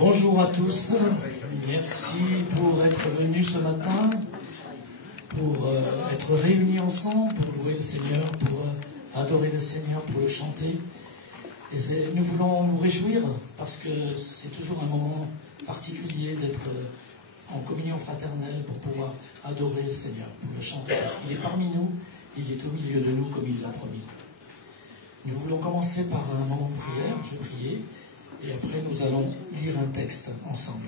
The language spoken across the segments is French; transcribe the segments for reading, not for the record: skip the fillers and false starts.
Bonjour à tous, merci pour être venus ce matin, pour être réunis ensemble, pour louer le Seigneur, pour adorer le Seigneur, pour le chanter. Et nous voulons nous réjouir parce que c'est toujours un moment particulier d'être en communion fraternelle pour pouvoir adorer le Seigneur, pour le chanter, parce qu'il est parmi nous, il est au milieu de nous comme il l'a promis. Nous voulons commencer par un moment de prière, je vais prier. Et après, nous allons lire un texte ensemble.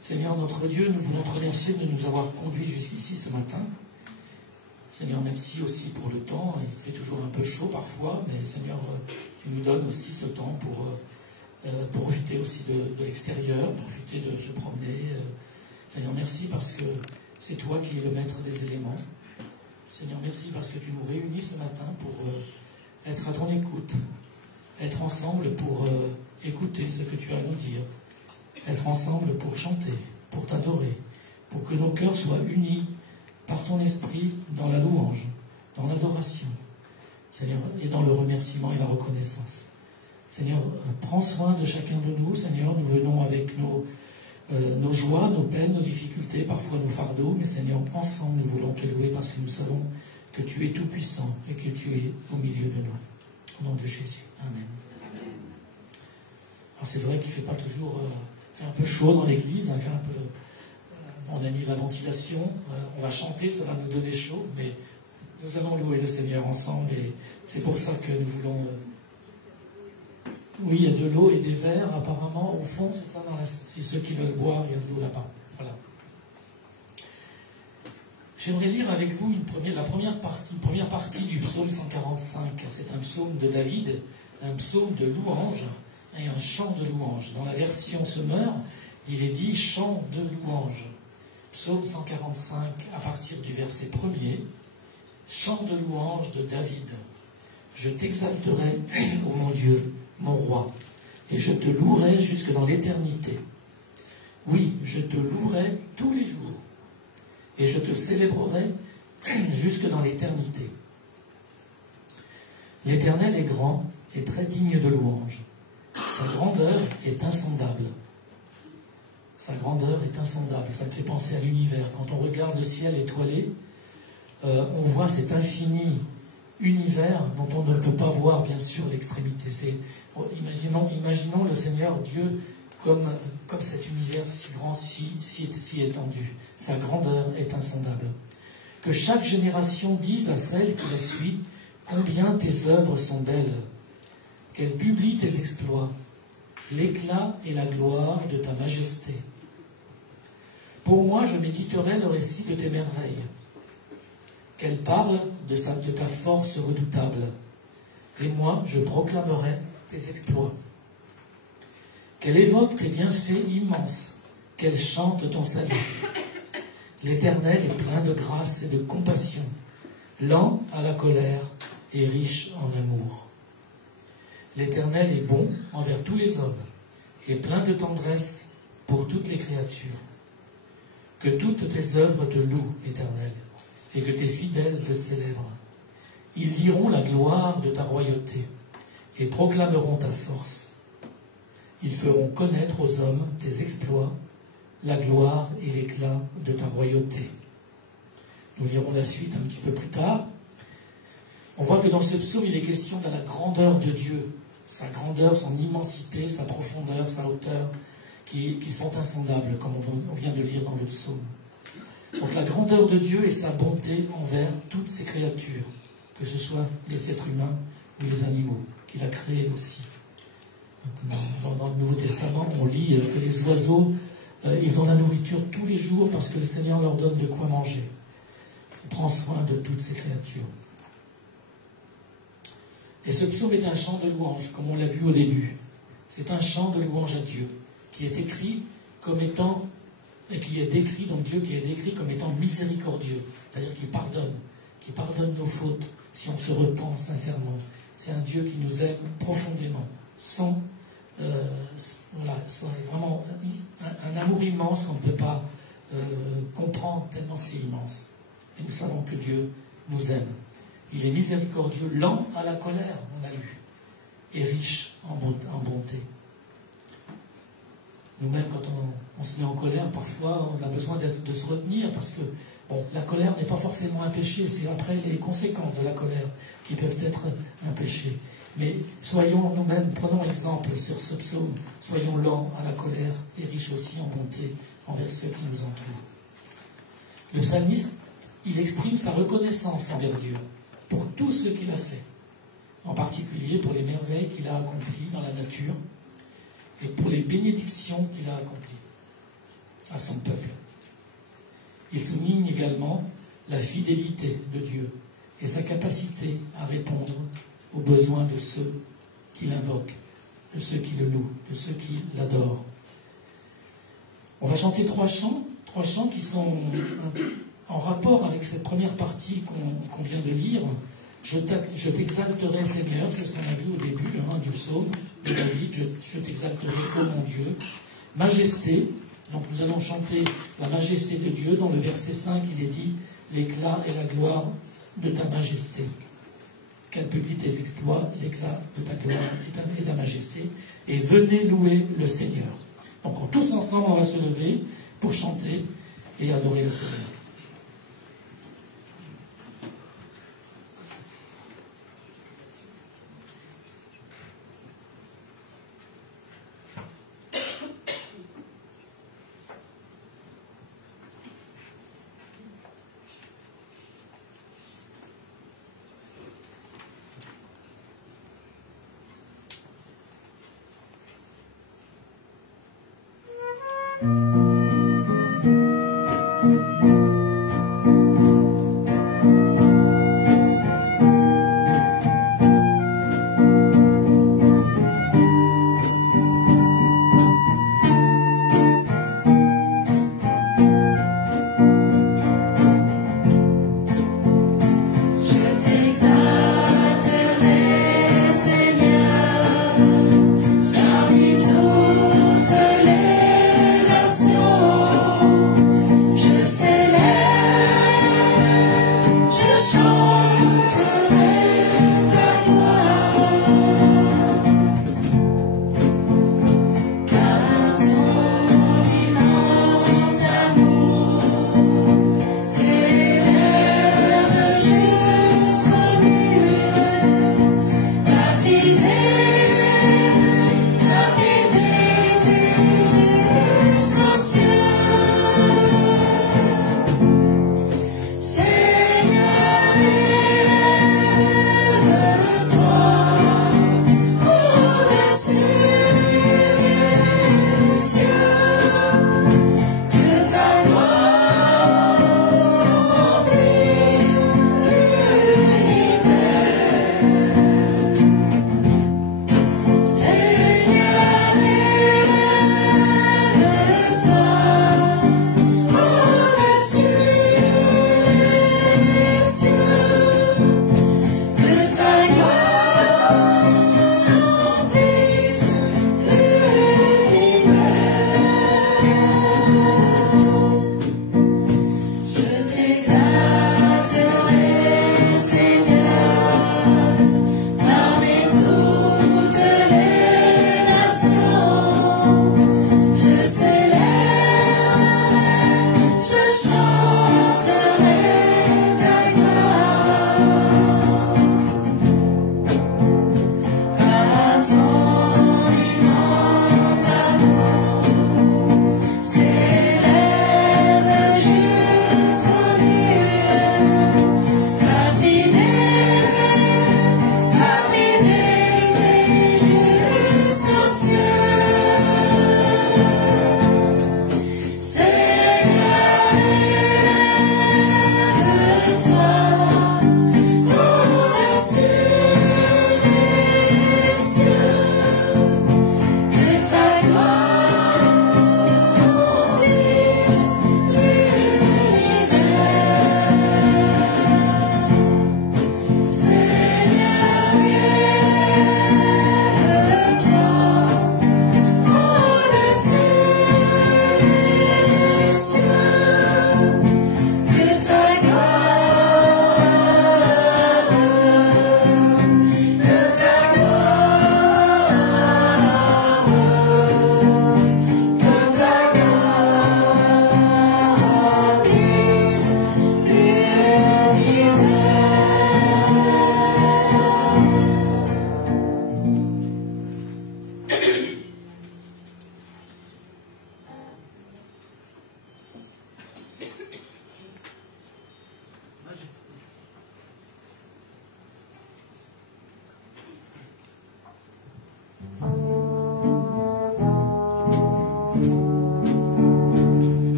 Seigneur notre Dieu, nous voulons te remercier de nous avoir conduits jusqu'ici ce matin. Seigneur, merci aussi pour le temps. Il fait toujours un peu chaud parfois, mais Seigneur, tu nous donnes aussi ce temps pour profiter aussi de l'extérieur, profiter de se promener. Seigneur, merci parce que c'est toi qui es le maître des éléments. Seigneur, merci parce que tu nous réunis ce matin pour être à ton écoute. Être ensemble pour écouter ce que tu as à nous dire. Être ensemble pour chanter, pour t'adorer, pour que nos cœurs soient unis par ton esprit dans la louange, dans l'adoration, Seigneur, et dans le remerciement et la reconnaissance. Seigneur, prends soin de chacun de nous. Seigneur, nous venons avec nos joies, nos peines, nos difficultés, parfois nos fardeaux, mais Seigneur, ensemble, nous voulons te louer parce que nous savons que tu es tout-puissant et que tu es au milieu de nous. Au nom de Jésus. Amen. Alors c'est vrai qu'il ne fait pas toujours... fait un peu chaud dans l'église, fait un peu... on a mis la ventilation, on va chanter, ça va nous donner chaud, mais nous allons louer le Seigneur ensemble et c'est pour ça que nous voulons... Oui, il y a de l'eau et des verres apparemment au fond, c'est ça, si ceux qui veulent boire, il y a de l'eau là-bas. Voilà. J'aimerais lire avec vous une première partie du psaume 145. C'est un psaume de David, un psaume de louange et un chant de louange. Dans la version Semeur, il est dit chant de louange. Psaume 145, à partir du verset 1er, chant de louange de David. Je t'exalterai, ô mon Dieu, mon roi, et je te louerai jusque dans l'éternité. Oui, je te louerai tous les jours. Et je te célébrerai jusque dans l'éternité. L'Éternel est grand et très digne de louange. Sa grandeur est insondable. Sa grandeur est insondable. Ça me fait penser à l'univers. Quand on regarde le ciel étoilé, on voit cet infini univers dont on ne peut pas voir, bien sûr, l'extrémité. Imaginons le Seigneur Dieu comme cet univers si grand, si étendu. Sa grandeur est insondable. Que chaque génération dise à celle qui la suit combien tes œuvres sont belles, qu'elle publie tes exploits, l'éclat et la gloire de ta majesté. Pour moi, je méditerai le récit de tes merveilles, qu'elle parle de ta force redoutable, et moi, je proclamerai tes exploits. Qu'elle évoque tes bienfaits immenses, qu'elle chante ton salut. L'Éternel est plein de grâce et de compassion, lent à la colère et riche en amour. L'Éternel est bon envers tous les hommes et plein de tendresse pour toutes les créatures. Que toutes tes œuvres te louent, Éternel, et que tes fidèles te célèbrent. Ils diront la gloire de ta royauté et proclameront ta force. Ils feront connaître aux hommes tes exploits, la gloire et l'éclat de ta royauté. Nous lirons la suite un petit peu plus tard. On voit que dans ce psaume, il est question de la grandeur de Dieu. Sa grandeur, son immensité, sa profondeur, sa hauteur, qui sont insondables, comme on vient de lire dans le psaume. Donc la grandeur de Dieu et sa bonté envers toutes ses créatures, que ce soit les êtres humains ou les animaux, qu'il a créés aussi. Dans le Nouveau Testament, on lit que les oiseaux, ils ont la nourriture tous les jours parce que le Seigneur leur donne de quoi manger. Il prend soin de toutes ces créatures. Et ce psaume est un chant de louange, comme on l'a vu au début. C'est un chant de louange à Dieu, qui est écrit comme étant, et qui est décrit, donc Dieu qui est décrit comme étant miséricordieux, c'est-à-dire qui pardonne nos fautes si on se repent sincèrement. C'est un Dieu qui nous aime profondément, sans vraiment un amour immense qu'on ne peut pas comprendre tellement c'est immense. Et nous savons que Dieu nous aime. Il est miséricordieux, lent à la colère, on a lu, et riche en bonté. Nous-mêmes, quand on se met en colère, parfois, on a besoin de se retenir parce que bon, la colère n'est pas forcément un péché, c'est après les conséquences de la colère qui peuvent être un péché. Mais soyons nous-mêmes, prenons exemple sur ce psaume, soyons lents à la colère et riches aussi en bonté envers ceux qui nous entourent. Le psalmiste, il exprime sa reconnaissance envers Dieu pour tout ce qu'il a fait, en particulier pour les merveilles qu'il a accomplies dans la nature et pour les bénédictions qu'il a accomplies à son peuple. Il souligne également la fidélité de Dieu et sa capacité à répondre aux besoins de ceux qui l'invoquent, de ceux qui le louent, de ceux qui l'adorent. On va chanter trois chants qui sont en rapport avec cette première partie qu'on vient de lire. Je t'exalterai, Seigneur, c'est ce qu'on a vu au début du psaume de David. Je t'exalterai, ô mon Dieu. Majesté, donc nous allons chanter la majesté de Dieu. Dans le verset 5, il est dit l'éclat et la gloire de ta majesté. Quels publient tes exploits, l'éclat de ta gloire et ta majesté. Et venez louer le Seigneur. Donc tous ensemble, on va se lever pour chanter et adorer le Seigneur. Au-dessus des cieux.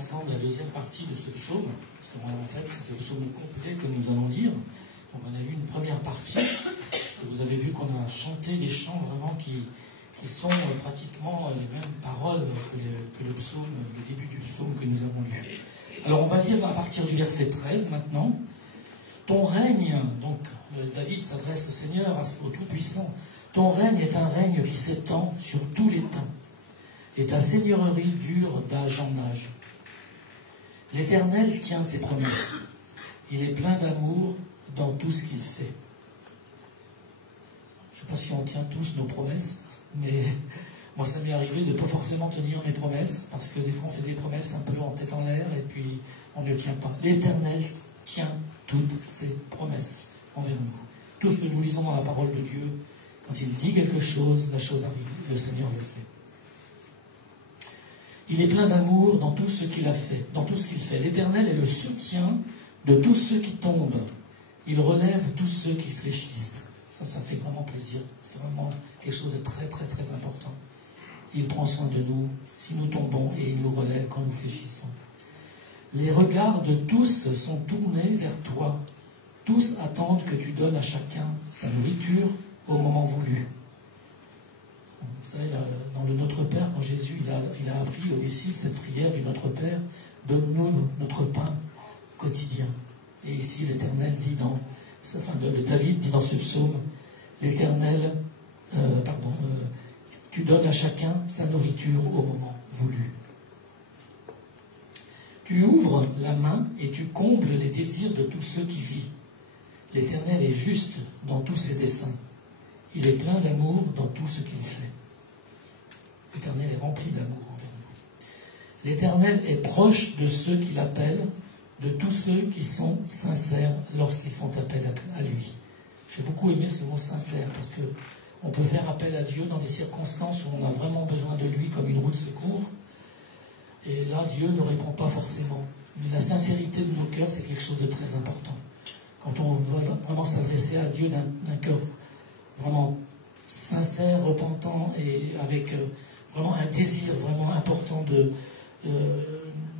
ensemble la deuxième partie de ce psaume, parce qu'en fait, c'est le psaume complet que nous allons lire. Donc, on a eu une première partie. Vous avez vu qu'on a chanté des chants vraiment qui sont pratiquement les mêmes paroles que le psaume, le début du psaume que nous avons lu. Alors, on va lire à partir du verset 13 maintenant. Ton règne, donc David s'adresse au Seigneur, au Tout-Puissant. Ton règne est un règne qui s'étend sur tous les temps, et ta seigneurie dure d'âge en âge. L'Éternel tient ses promesses. Il est plein d'amour dans tout ce qu'il fait. Je ne sais pas si on tient tous nos promesses, mais moi ça m'est arrivé de ne pas forcément tenir mes promesses, parce que des fois on fait des promesses un peu en tête en l'air, et puis on ne tient pas. L'Éternel tient toutes ses promesses envers nous. Tout ce que nous lisons dans la parole de Dieu, quand il dit quelque chose, la chose arrive, le Seigneur le fait. Il est plein d'amour dans tout ce qu'il a fait, dans tout ce qu'il fait. L'Éternel est le soutien de tous ceux qui tombent. Il relève tous ceux qui fléchissent. Ça fait vraiment plaisir. C'est vraiment quelque chose de très, très, très important. Il prend soin de nous si nous tombons et il nous relève quand nous fléchissons. Les regards de tous sont tournés vers toi. Tous attendent que tu donnes à chacun sa nourriture au moment voulu. Vous savez, dans le Notre Père, quand Jésus il a appris aux disciples cette prière du Notre Père, donne-nous notre pain quotidien. Et ici, l'Éternel dit David dit dans ce psaume, l'Éternel, tu donnes à chacun sa nourriture au moment voulu. Tu ouvres la main et tu combles les désirs de tous ceux qui vivent. L'Éternel est juste dans tous ses desseins. Il est plein d'amour dans tout ce qu'il fait. L'Éternel est rempli d'amour envers nous. L'Éternel est proche de ceux qui l'appellent, de tous ceux qui sont sincères lorsqu'ils font appel à lui. J'ai beaucoup aimé ce mot sincère, parce que on peut faire appel à Dieu dans des circonstances où on a vraiment besoin de lui, comme une roue de secours. Et là, Dieu ne répond pas forcément. Mais la sincérité de nos cœurs, c'est quelque chose de très important. Quand on veut vraiment s'adresser à Dieu d'un cœur vraiment sincère, repentant, et avec vraiment un désir vraiment important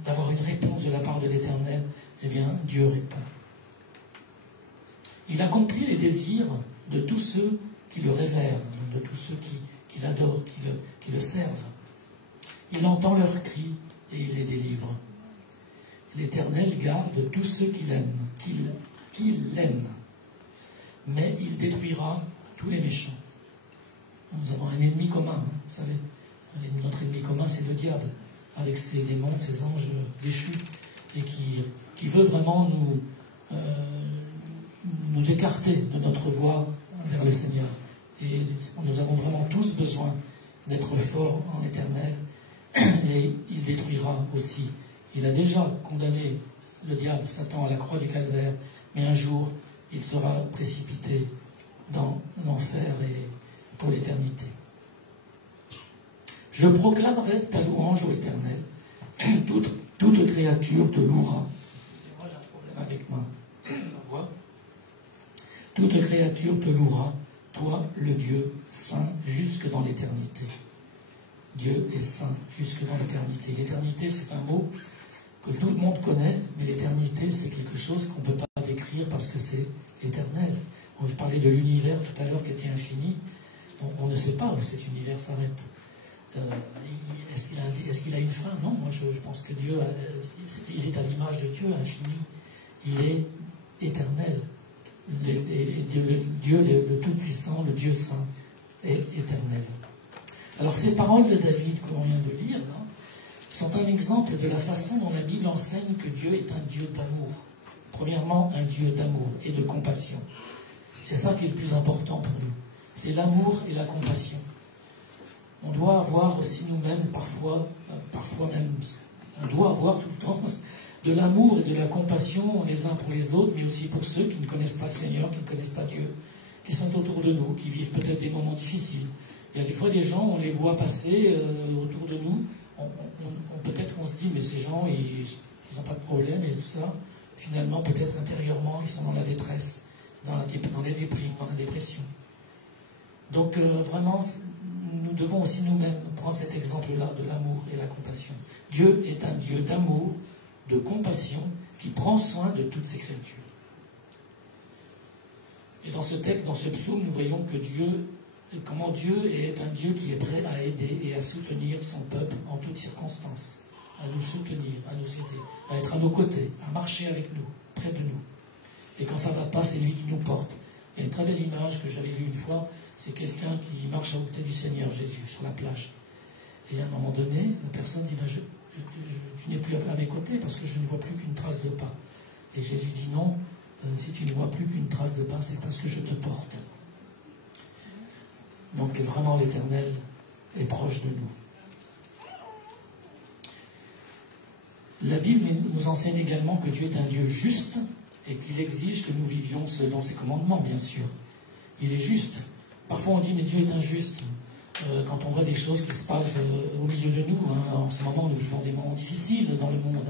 d'avoir une réponse de la part de l'Éternel, eh bien, Dieu répond. Il accomplit les désirs de tous ceux qui le révèrent, de tous ceux qui l'adorent, qui le servent. Il entend leurs cris et il les délivre. L'Éternel garde tous ceux qu'il aime, qu'il aime. Mais il détruira tous les méchants. Nous avons un ennemi commun, vous savez. Notre ennemi commun, c'est le diable, avec ses démons, ses anges déchus, et qui veut vraiment nous écarter de notre voie vers le Seigneur. Et nous avons vraiment tous besoin d'être forts en l'Éternel, et il détruira aussi. Il a déjà condamné le diable, Satan, à la croix du Calvaire, mais un jour, il sera précipité dans l'enfer et pour l'éternité. Je proclamerai ta louange ô Éternel. Toute créature te louera. Moi, j'ai un problème avec ma voix. Toute créature te louera, toi, le Dieu saint, jusque dans l'éternité. Dieu est saint, jusque dans l'éternité. L'éternité, c'est un mot que tout le monde connaît, mais l'éternité, c'est quelque chose qu'on ne peut pas décrire parce que c'est éternel. Je parlais de l'univers tout à l'heure qui était infini. On ne sait pas où cet univers s'arrête. Est-ce qu'il a une fin? Non, moi je pense que Dieu, il est à l'image de Dieu, infini. Il est éternel. Dieu, le Tout-Puissant, le Dieu Saint, est éternel. Alors ces paroles de David que l'on vient de lire, là, sont un exemple de la façon dont la Bible enseigne que Dieu est un Dieu d'amour. Premièrement, un Dieu d'amour et de compassion. C'est ça qui est le plus important pour nous. C'est l'amour et la compassion. On doit avoir aussi nous-mêmes, parfois même, on doit avoir tout le temps de l'amour et de la compassion les uns pour les autres, mais aussi pour ceux qui ne connaissent pas le Seigneur, qui ne connaissent pas Dieu, qui sont autour de nous, qui vivent peut-être des moments difficiles. Il y a des fois des gens, on les voit passer autour de nous, peut-être qu'on se dit, mais ces gens, ils n'ont pas de problème et tout ça. Finalement, peut-être intérieurement, ils sont dans la détresse, dans les déprimes, dans la dépression. Donc vraiment, nous devons aussi nous-mêmes prendre cet exemple-là de l'amour et la compassion. Dieu est un Dieu d'amour, de compassion, qui prend soin de toutes ses créatures. Et dans ce texte, dans ce psaume, nous voyons que comment Dieu est un Dieu qui est prêt à aider et à soutenir son peuple en toutes circonstances, à nous soutenir, à nous aider, à être à nos côtés, à marcher avec nous, près de nous. Et quand ça ne va pas, c'est lui qui nous porte. Il y a une très belle image que j'avais vue une fois, c'est quelqu'un qui marche à côté du Seigneur Jésus sur la plage. Et à un moment donné, la personne dit, tu n'es plus à mes côtés parce que je ne vois plus qu'une trace de pas. Et Jésus dit non, si tu ne vois plus qu'une trace de pas, c'est parce que je te porte. Donc vraiment l'Éternel est proche de nous. La Bible nous enseigne également que Dieu est un Dieu juste et qu'il exige que nous vivions selon ses commandements, bien sûr. Il est juste. Parfois on dit, mais Dieu est injuste. Quand on voit des choses qui se passent au milieu de nous, en ce moment nous vivons des moments difficiles dans le monde,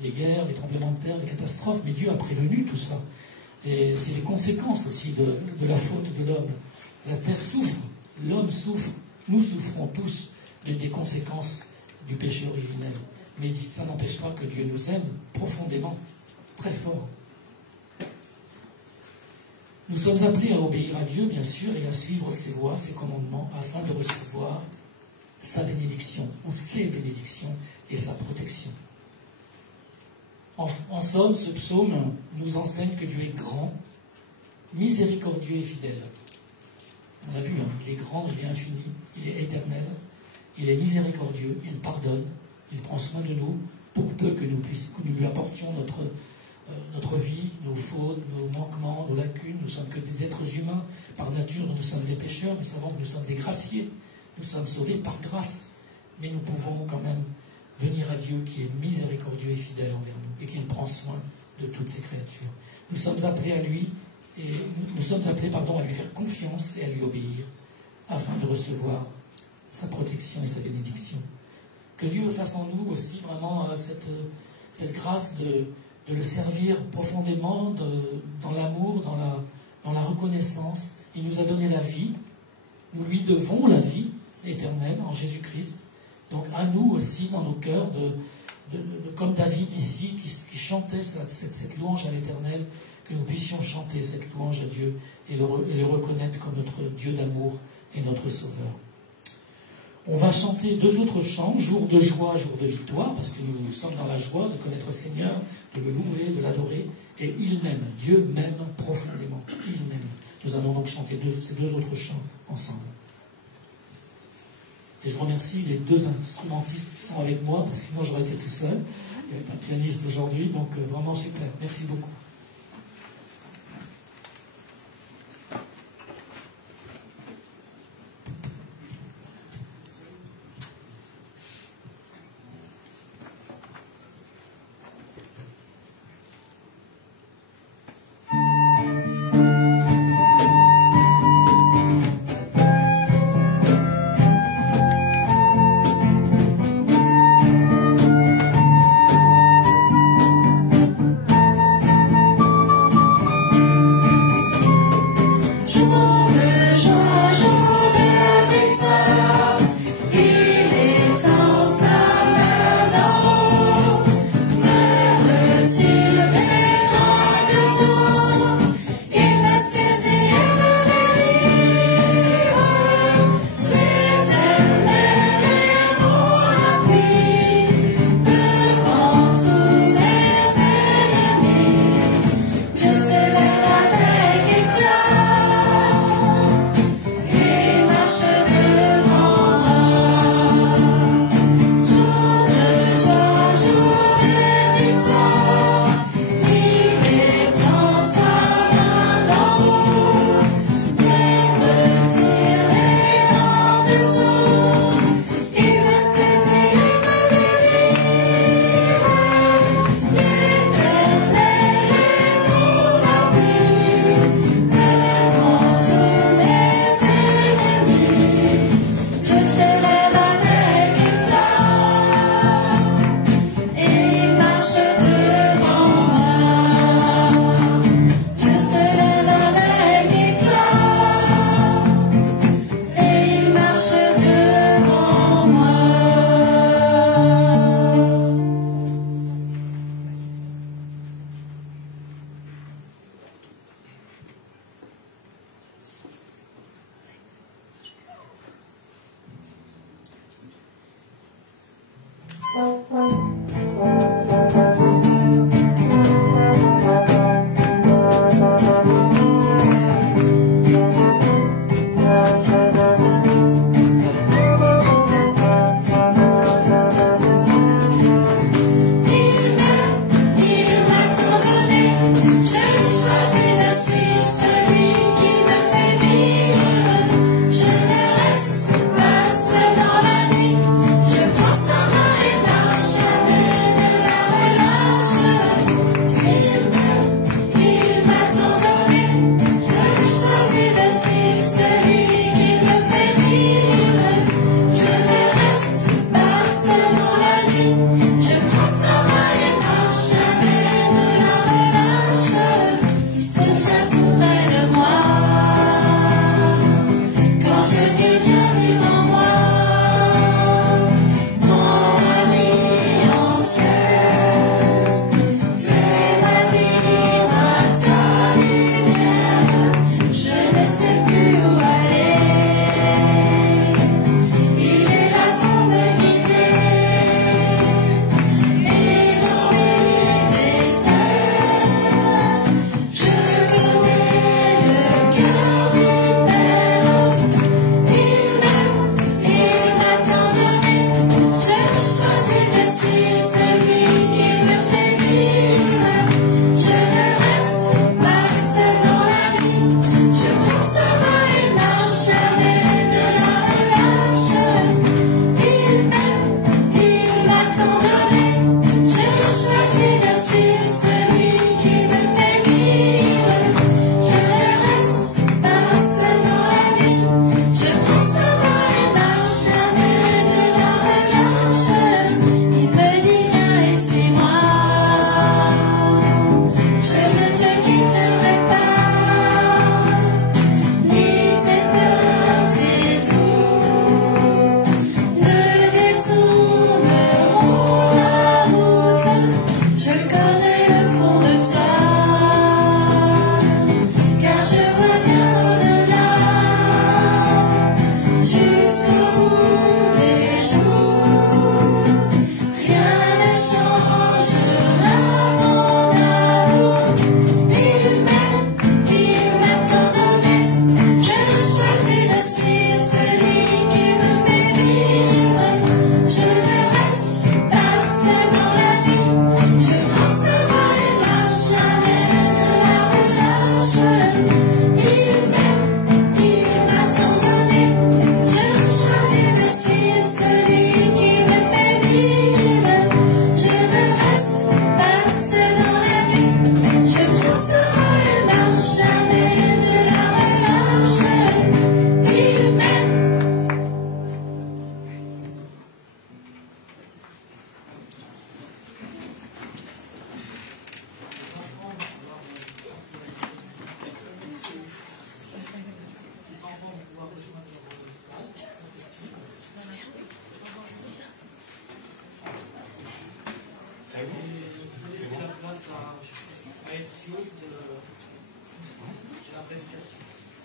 les guerres, les tremblements de terre, les catastrophes, mais Dieu a prévenu tout ça. Et c'est les conséquences aussi de la faute de l'homme. La terre souffre, l'homme souffre, nous souffrons tous des conséquences du péché originel. Mais ça n'empêche pas que Dieu nous aime profondément, très fort. Nous sommes appelés à obéir à Dieu, bien sûr, et à suivre ses voies, ses commandements, afin de recevoir sa bénédiction, ou ses bénédictions, et sa protection. En somme, ce psaume nous enseigne que Dieu est grand, miséricordieux et fidèle. On a vu, il est grand, il est infini, il est éternel, il est miséricordieux, il pardonne, il prend soin de nous, pour peu que nous lui apportions notre vie, nos fautes, nos manquements, nos lacunes. Nous ne sommes que des êtres humains. Par nature, nous sommes des pécheurs, mais savons que nous sommes des graciés. Nous sommes sauvés par grâce. Mais nous pouvons quand même venir à Dieu qui est miséricordieux et fidèle envers nous et qui prend soin de toutes ses créatures. Nous sommes appelés à lui et nous sommes appelés à lui faire confiance et à lui obéir afin de recevoir sa protection et sa bénédiction. Que Dieu fasse en nous aussi vraiment cette grâce de le servir profondément dans l'amour, dans la reconnaissance. Il nous a donné la vie. Nous lui devons la vie éternelle en Jésus-Christ. Donc à nous aussi, dans nos cœurs, comme David ici, qui chantait cette louange à l'Éternel, que nous puissions chanter cette louange à Dieu et le reconnaître comme notre Dieu d'amour et notre Sauveur. On va chanter 2 autres chants, jour de joie, jour de victoire, parce que nous sommes dans la joie de connaître le Seigneur, de le louer, de l'adorer, et il m'aime, Dieu m'aime profondément, il m'aime. Nous allons donc chanter ces 2 autres chants ensemble. Et je remercie les 2 instrumentistes qui sont avec moi, parce que sinon j'aurais été tout seul. Il n'y avait pas de pianiste aujourd'hui, donc vraiment super. Merci beaucoup.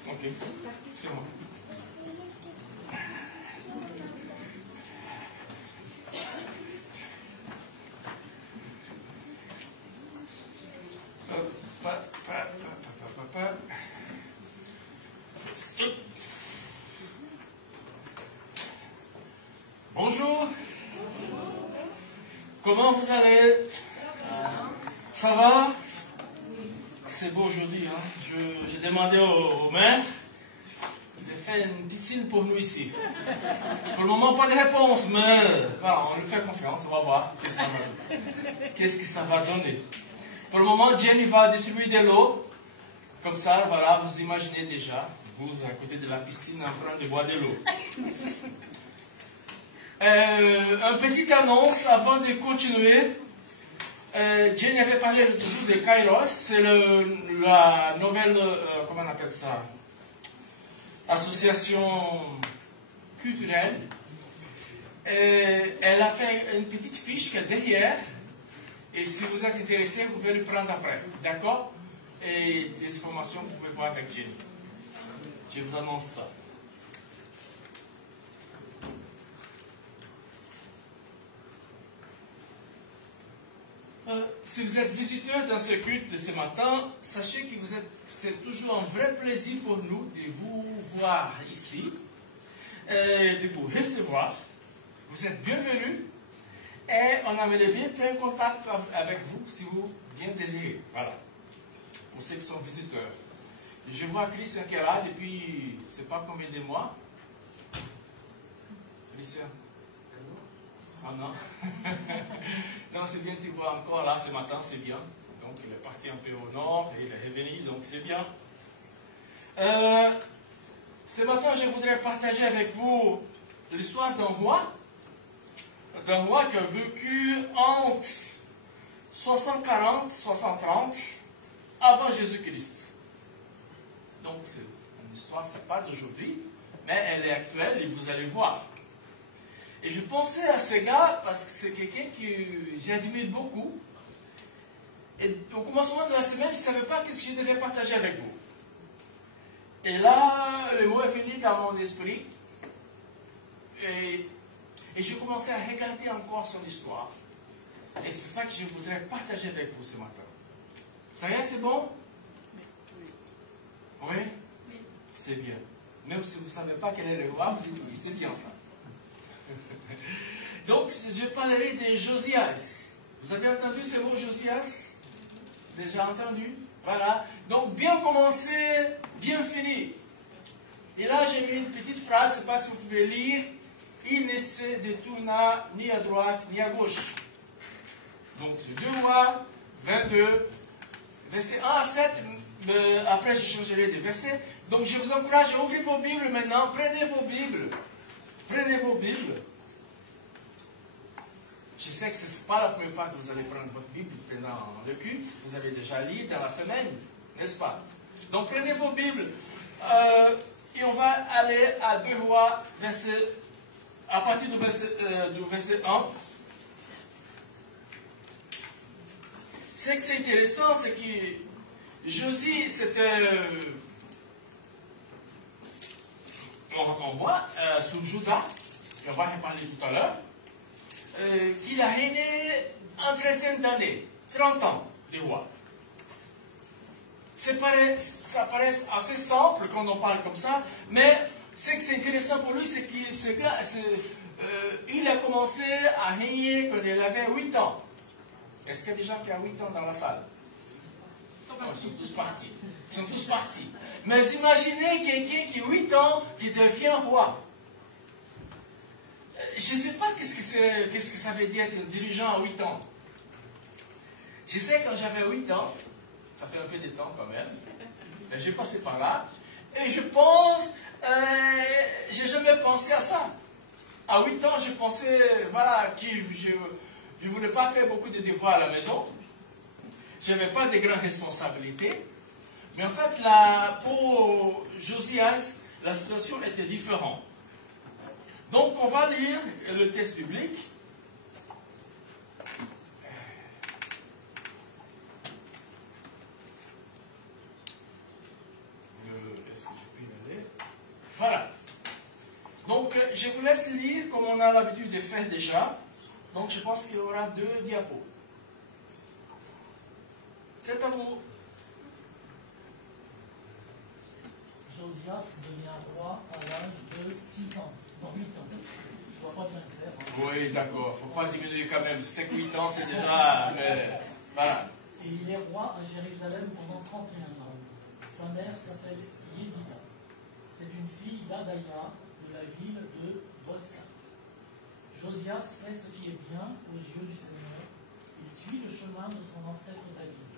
Ok, c'est moi. Bonjour. Comment vous allez? Ça va? C'est beau aujourd'hui. Hein? J'ai demandé au maire de faire une piscine pour nous ici. Pour le moment, pas de réponse, mais voilà, on lui fait confiance. On va voir qu'est-ce que ça va donner. Pour le moment, Jenny va distribuer de l'eau. Comme ça, voilà, vous imaginez déjà, vous à côté de la piscine en train de boire de l'eau. Un petit annonce avant de continuer. Jenny avait parlé toujours de Kairos, c'est la nouvelle, comment on appelle ça, association culturelle. Elle a fait une petite fiche qui est derrière, et si vous êtes intéressé, vous pouvez le prendre après, d'accord? Et des informations, vous pouvez voir avec Jenny. Je vous annonce ça. Si vous êtes visiteur dans ce culte de ce matin, sachez que c'est toujours un vrai plaisir pour nous de vous voir ici, de vous recevoir. Vous êtes bienvenus et on aimerait bien prendre contact avec vous si vous bien désirez. Voilà, pour ceux qui sont visiteurs. Je vois Christian qui est là depuis, je ne sais pas combien de mois. Christian? Oh non. Non, c'est bien, tu vois encore là ce matin, c'est bien. Donc il est parti un peu au nord et il est revenu, donc c'est bien. Ce matin, je voudrais partager avec vous l'histoire d'un roi qui a vécu entre 640, 630 avant Jésus-Christ. Donc c'est une histoire, c'est pas d'aujourd'hui, mais elle est actuelle et vous allez voir. Et je pensais à ce gars parce que c'est quelqu'un que j'admire beaucoup. Et au commencement de la semaine, je ne savais pas ce que je devais partager avec vous. Et là, le mot est venu dans mon esprit. Et je commençais à regarder encore son histoire. Et c'est ça que je voudrais partager avec vous ce matin. Ça y est, c'est bon? Oui? C'est bien. Même si vous ne savez pas quel est le roi, vous dites oui, c'est bien ça. Donc, je parlerai de Josias. Vous avez entendu ce mot Josias? Déjà entendu? Voilà. Donc, bien commencé, bien fini. Et là, j'ai mis une petite phrase, je ne sais pas si vous pouvez lire. Il ne se détourna ni à droite ni à gauche. Donc, 2 Rois 22, versets 1 à 7. Après, je changerai de versets. Donc, je vous encourage à ouvrir vos Bibles maintenant. Prenez vos Bibles. Prenez vos Bibles. Je sais que ce n'est pas la première fois que vous allez prendre votre Bible pendant le culte. Vous avez déjà lu dans la semaine, n'est-ce pas? Donc prenez vos Bibles. Et on va aller à 2 Rois, à partir du verset 1. Ce qui est intéressant, c'est que Josie, c'était on voit sous Juda, et on va en parler tout à l'heure, qu'il a régné une trentaine d'années, 30 ans de roi. Ça paraît assez simple quand on parle comme ça, mais ce qui est intéressant pour lui, c'est qu'il a commencé à régner quand il avait 8 ans. Est-ce qu'il y a des gens qui ont 8 ans dans la salle? Ils sont tous partis. Ils sont tous partis. Mais imaginez quelqu'un qui a 8 ans, qui devient roi. Je ne sais pas qu'est-ce que ça veut dire être dirigeant à 8 ans. Je sais quand j'avais 8 ans, ça fait un peu de temps quand même, j'ai passé par là, et je pense, j'ai jamais pensé à ça. À 8 ans, je pensais, voilà, que je ne voulais pas faire beaucoup de devoirs à la maison. Je n'avais pas de grandes responsabilités. Mais en fait, là, pour Josias, la situation était différente. Donc, on va lire le texte biblique. Est-ce que je peux y aller? Voilà. Donc, je vous laisse lire comme on a l'habitude de faire déjà. Donc, je pense qu'il y aura 2 diapos. C'est à vous. Josias devient roi à l'âge de 6 ans. Non, 8 ans. Je ne vois pas bien clair. Hein. Oui, d'accord. Il ne faut pas diminuer quand même. 5-8 ans, c'est déjà... voilà. Et il est roi à Jérusalem pendant 31 ans. Sa mère s'appelle Yédida. C'est une fille d'Adaïa, de la ville de Boscat. Josias fait ce qui est bien aux yeux du Seigneur. Il suit le chemin de son ancêtre David.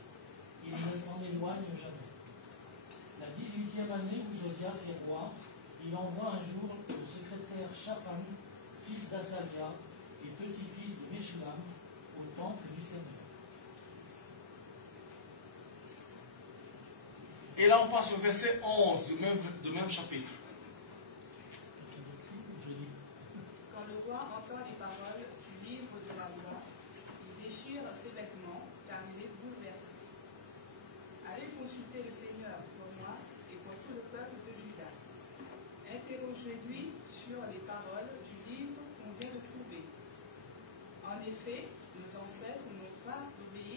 Il ne s'en éloigne jamais. La 18e année où Josias est roi, il envoie un jour le secrétaire Shaphan, fils d'Asalia et petit-fils de Meshulam, au temple du Seigneur. Et là, on passe au verset 11 du même chapitre. Quand le roi entend les paroles du livre de la loi, il déchire ses vêtements, car il est bouleversé. Allez consulter le Seigneur pour moi et pour tout le peuple de Juda. Interrogez-lui sur les paroles du livre qu'on vient de trouver. En effet, nos ancêtres n'ont pas obéi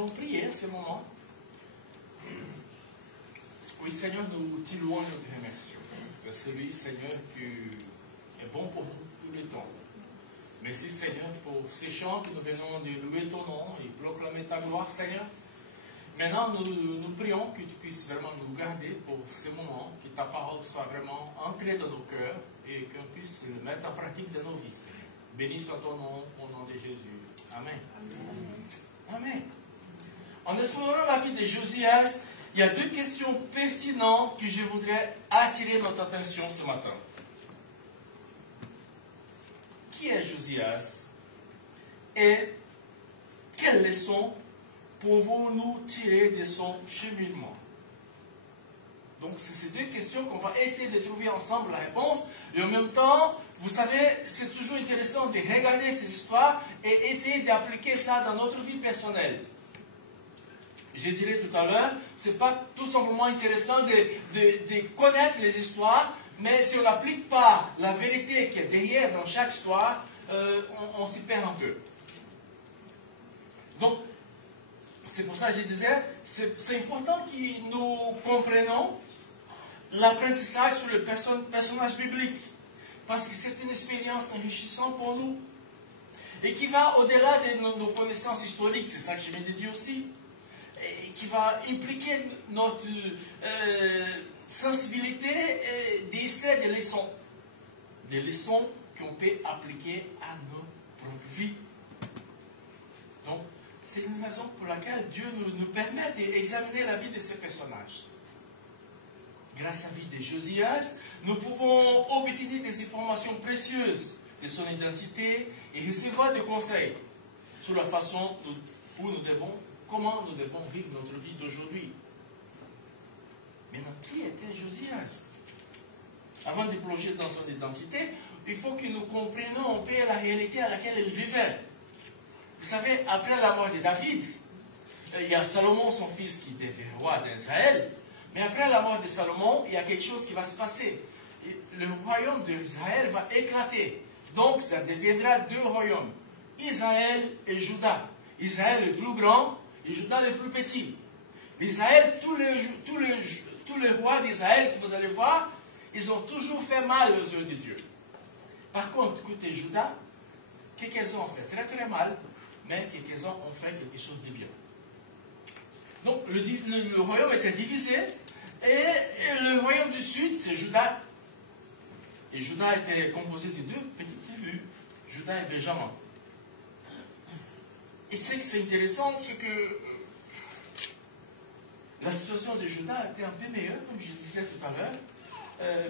allons prier ce moment. Oui, Seigneur, nous te louons et nous te remercions. C'est lui, Seigneur, qui est bon pour nous tous les temps. Merci, Seigneur, pour ces chants que nous venons de louer ton nom et proclamer ta gloire, Seigneur. Maintenant, nous prions que tu puisses vraiment nous garder pour ce moment, que ta parole soit vraiment ancrée dans nos cœurs et qu'on puisse le mettre en pratique dans nos vies, Seigneur. Béni soit ton nom, au nom de Jésus. Amen. Amen. Amen. En explorant la vie de Josias, il y a deux questions pertinentes que je voudrais attirer notre attention ce matin. Qui est Josias? Et quelles leçons pouvons-nous tirer de son cheminement? Donc, c'est ces deux questions qu'on va essayer de trouver ensemble la réponse. Et en même temps, vous savez, c'est toujours intéressant de regarder ces histoires et essayer d'appliquer ça dans notre vie personnelle. Je dirais tout à l'heure, ce n'est pas tout simplement intéressant de connaître les histoires, mais si on n'applique pas la vérité qui est derrière dans chaque histoire, on s'y perd un peu. Donc, c'est pour ça que je disais, c'est important que nous comprenions l'apprentissage sur le personnage biblique, parce que c'est une expérience enrichissante pour nous, et qui va au-delà de nos connaissances historiques, c'est ça que je viens de dire aussi, et qui va impliquer notre sensibilité et d'essayer des leçons qu'on peut appliquer à nos propres vies. Donc, c'est une raison pour laquelle Dieu nous permet d'examiner la vie de ces personnages. Grâce à la vie de Josias, nous pouvons obtenir des informations précieuses de son identité et recevoir des conseils sur la façon comment nous devons vivre notre vie d'aujourd'hui. Maintenant, qui était Josias? Avant de plonger dans son identité, il faut que nous comprenions un peu la réalité à laquelle il vivait. Vous savez, après la mort de David, il y a Salomon, son fils, qui devient roi d'Israël. Mais après la mort de Salomon, il y a quelque chose qui va se passer. Le royaume d'Israël va éclater. Donc, ça deviendra deux royaumes. Israël et Juda. Israël le plus grand et Juda le plus petit. Israël, tous les rois d'Israël que vous allez voir, ils ont toujours fait mal aux yeux de Dieu. Par contre, côté Juda, quelques-uns ont fait très très mal, mais quelques-uns ont fait quelque chose de bien. Donc, le royaume était divisé, et le royaume du sud, c'est Juda. Et Juda était composé de deux petites tribus, Juda et Benjamin. Et ce que c'est intéressant, c'est que la situation de Juda était un peu meilleure, comme je disais tout à l'heure.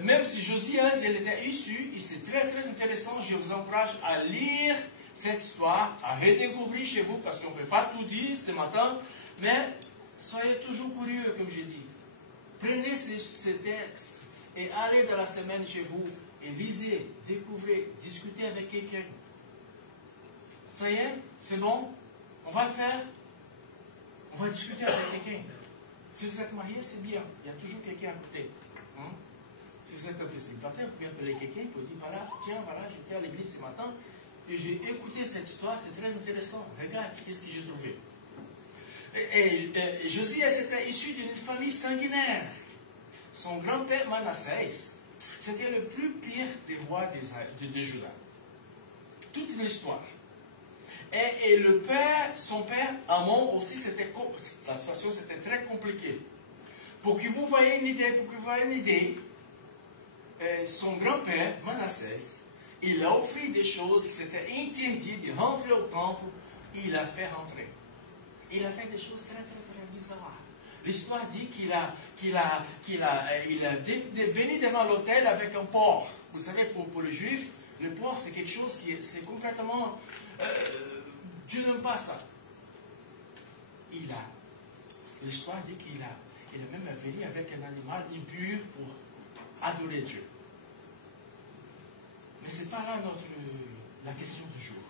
Même si Josias, elle était issue, et c'est très très intéressant, je vous encourage à lire cette histoire, à redécouvrir chez vous, parce qu'on ne peut pas tout dire ce matin, mais soyez toujours curieux, comme je dis. Prenez ces textes et allez dans la semaine chez vous et lisez, découvrez, discutez avec quelqu'un. Ça y est, c'est bon? On va le faire? On va discuter avec quelqu'un. Si vous êtes marié, c'est bien. Il y a toujours quelqu'un à côté. Si vous êtes un peu célibataire, vous pouvez appeler quelqu'un qui vous dit, voilà, tiens, voilà, j'étais à l'église ce matin et j'ai écouté cette histoire, c'est très intéressant. Regarde, qu'est-ce que j'ai trouvé. Et Josias était issu d'une famille sanguinaire. Son grand-père Manassès, c'était le plus pire des rois de Juda. Toute l'histoire. Et son père, Amon aussi, la situation c'était très compliquée. Pour que vous voyez une idée, son grand-père, Manassès, il a offert des choses qui s'étaient interdites de rentrer au temple, il a fait rentrer. Il a fait des choses très, très, très bizarres. L'histoire dit qu'il est venu devant l'autel avec un porc. Vous savez, pour les Juifs, le porc, c'est quelque chose qui est complètement... Dieu n'aime pas ça. L'histoire dit qu'il est même venu avec un animal impur pour adorer Dieu. Mais ce n'est pas là la question du jour.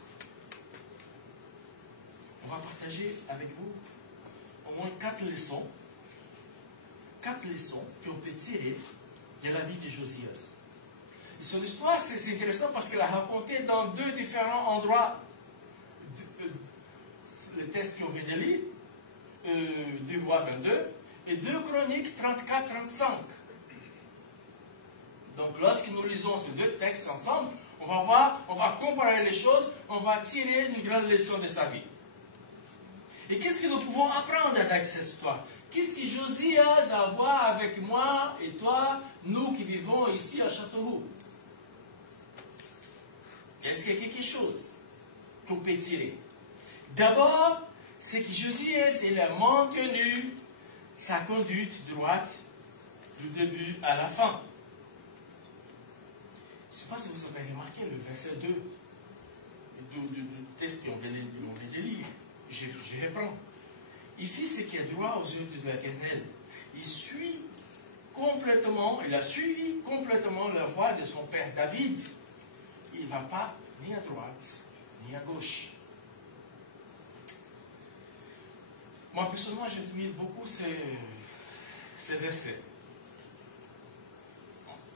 On va partager avec vous au moins 4 leçons. 4 leçons qu'on peut tirer de la vie de Josias. Et son histoire, c'est intéressant parce qu'elle a raconté dans 2 différents endroits le texte qu'on vient de lire, 2 Rois 22 et 2 Chroniques 34-35. Donc lorsque nous lisons ces deux textes ensemble, on va voir, on va comparer les choses, on va tirer une grande leçon de sa vie. Et qu'est-ce que nous pouvons apprendre avec cette histoire? Qu'est-ce que Josias a à voir avec moi et toi, nous qui vivons ici à Châteauroux? Est-ce qu'il y a quelque chose qu'on peut tirer? D'abord, c'est que Josias il a maintenu sa conduite droite du début à la fin. Je ne sais pas si vous avez remarqué le verset 2 du texte qu'on vient de lire. Je reprends. Il fait ce qui est droit aux yeux de l'Éternel. Il a suivi complètement la voie de son père David. Il ne va pas ni à droite, ni à gauche. Moi, personnellement, j'admire beaucoup ces versets.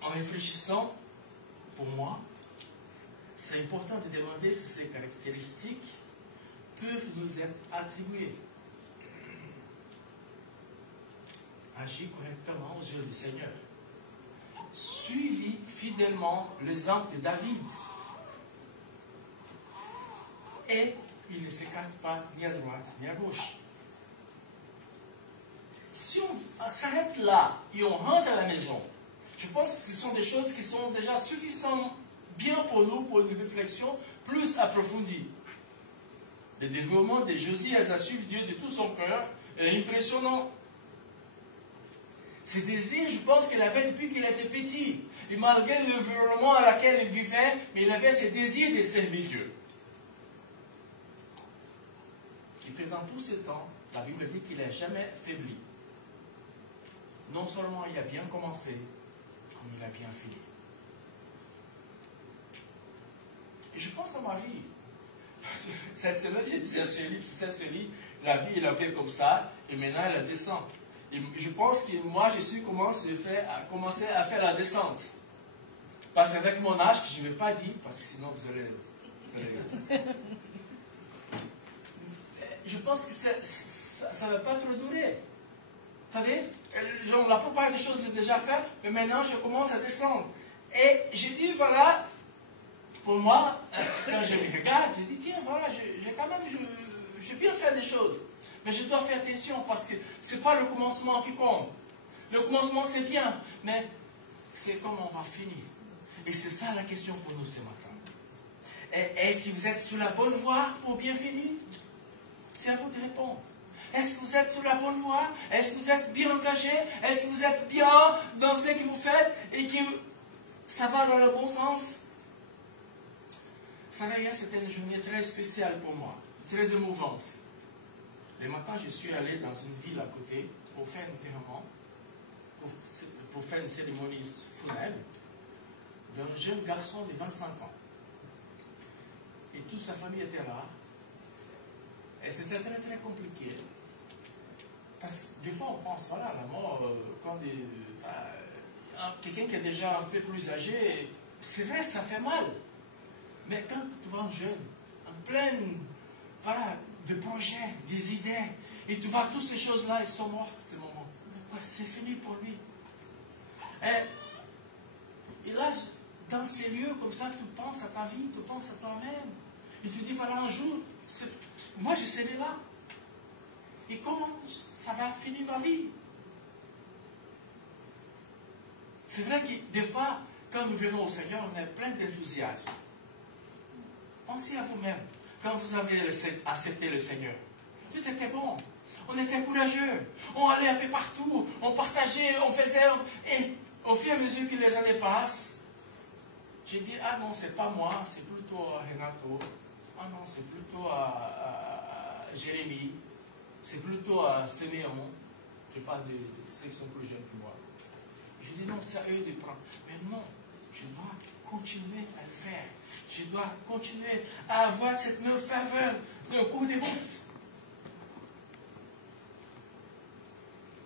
En réfléchissant, pour moi, c'est important de demander si ces caractéristiques peuvent nous être attribuées. Agir correctement aux yeux du Seigneur. Suivi fidèlement l'exemple de David. Et il ne s'écarte pas ni à droite ni à gauche. Si on s'arrête là et on rentre à la maison, je pense que ce sont des choses qui sont déjà suffisamment bien pour nous, pour une réflexion plus approfondie. Le développement de Josias à suivre Dieu de tout son cœur est impressionnant. Ces désirs, je pense qu'il avait depuis qu'il était petit. Et malgré l'environnement à laquelle il vivait, mais il avait ces désirs de servir Dieu. Et pendant tout ce temps, la Bible dit qu'il n'a jamais faibli. Non seulement il a bien commencé, comme il a bien fini. Et je pense à ma vie. Cette semaine, j'ai dit à Célie, tu sais Célie, la vie est un peu comme ça, et maintenant elle descend. Et je pense que moi, je suis commencé à faire la descente. Parce qu'avec mon âge, que je ne vais pas dire, parce que sinon vous allez je pense que ça ne va pas trop durer. Vous savez, la plupart des choses, j'ai déjà fait, mais maintenant, je commence à descendre. Et j'ai dit, voilà, pour moi, quand je me regarde, je dis, tiens, voilà, j'ai bien fait des choses. Mais je dois faire attention parce que ce n'est pas le commencement qui compte. Le commencement, c'est bien, mais c'est comment on va finir. Et c'est ça la question pour nous ce matin. Est-ce que vous êtes sur la bonne voie pour bien finir? C'est à vous de répondre. Est-ce que vous êtes sur la bonne voie? Est-ce que vous êtes bien engagé? Est-ce que vous êtes bien dans ce que vous faites et que ça va dans le bon sens? Vous savez, hier, c'était une journée très spéciale pour moi, très émouvante. Le matin, je suis allé dans une ville à côté pour faire un enterrement, pour faire une cérémonie funèbre d'un jeune garçon de 25 ans. Et toute sa famille était là. Et c'était très très compliqué. Parce que des fois on pense, voilà, la mort, quand quelqu'un qui est déjà un peu plus âgé, c'est vrai, ça fait mal. Mais quand tu vois un jeune, en pleine, voilà, de projets, des idées, et tu vois toutes ces choses-là, ils sont morts, ces moments. C'est fini pour lui. Et là, dans ces lieux comme ça, tu penses à ta vie, tu penses à toi-même. Et tu dis, voilà, un jour, moi je serai là. Et comment ça va finir ma vie? C'est vrai que des fois, quand nous venons au Seigneur, on est plein d'enthousiasme. Pensez à vous-même, quand vous avez accepté le Seigneur. Tout était bon. On était courageux. On allait un peu partout. On partageait, on faisait. Et au fur et à mesure que les années passent, j'ai dit, ah non, c'est pas moi, c'est plutôt Renato. Ah non, c'est plutôt à Jérémie. C'est plutôt à Séméon. Je parle de ceux qui sont plus jeunes que moi. Je dis non, c'est à eux de prendre. Mais non, je dois continuer à le faire. Je dois continuer à avoir cette même faveur d'un coup de bout.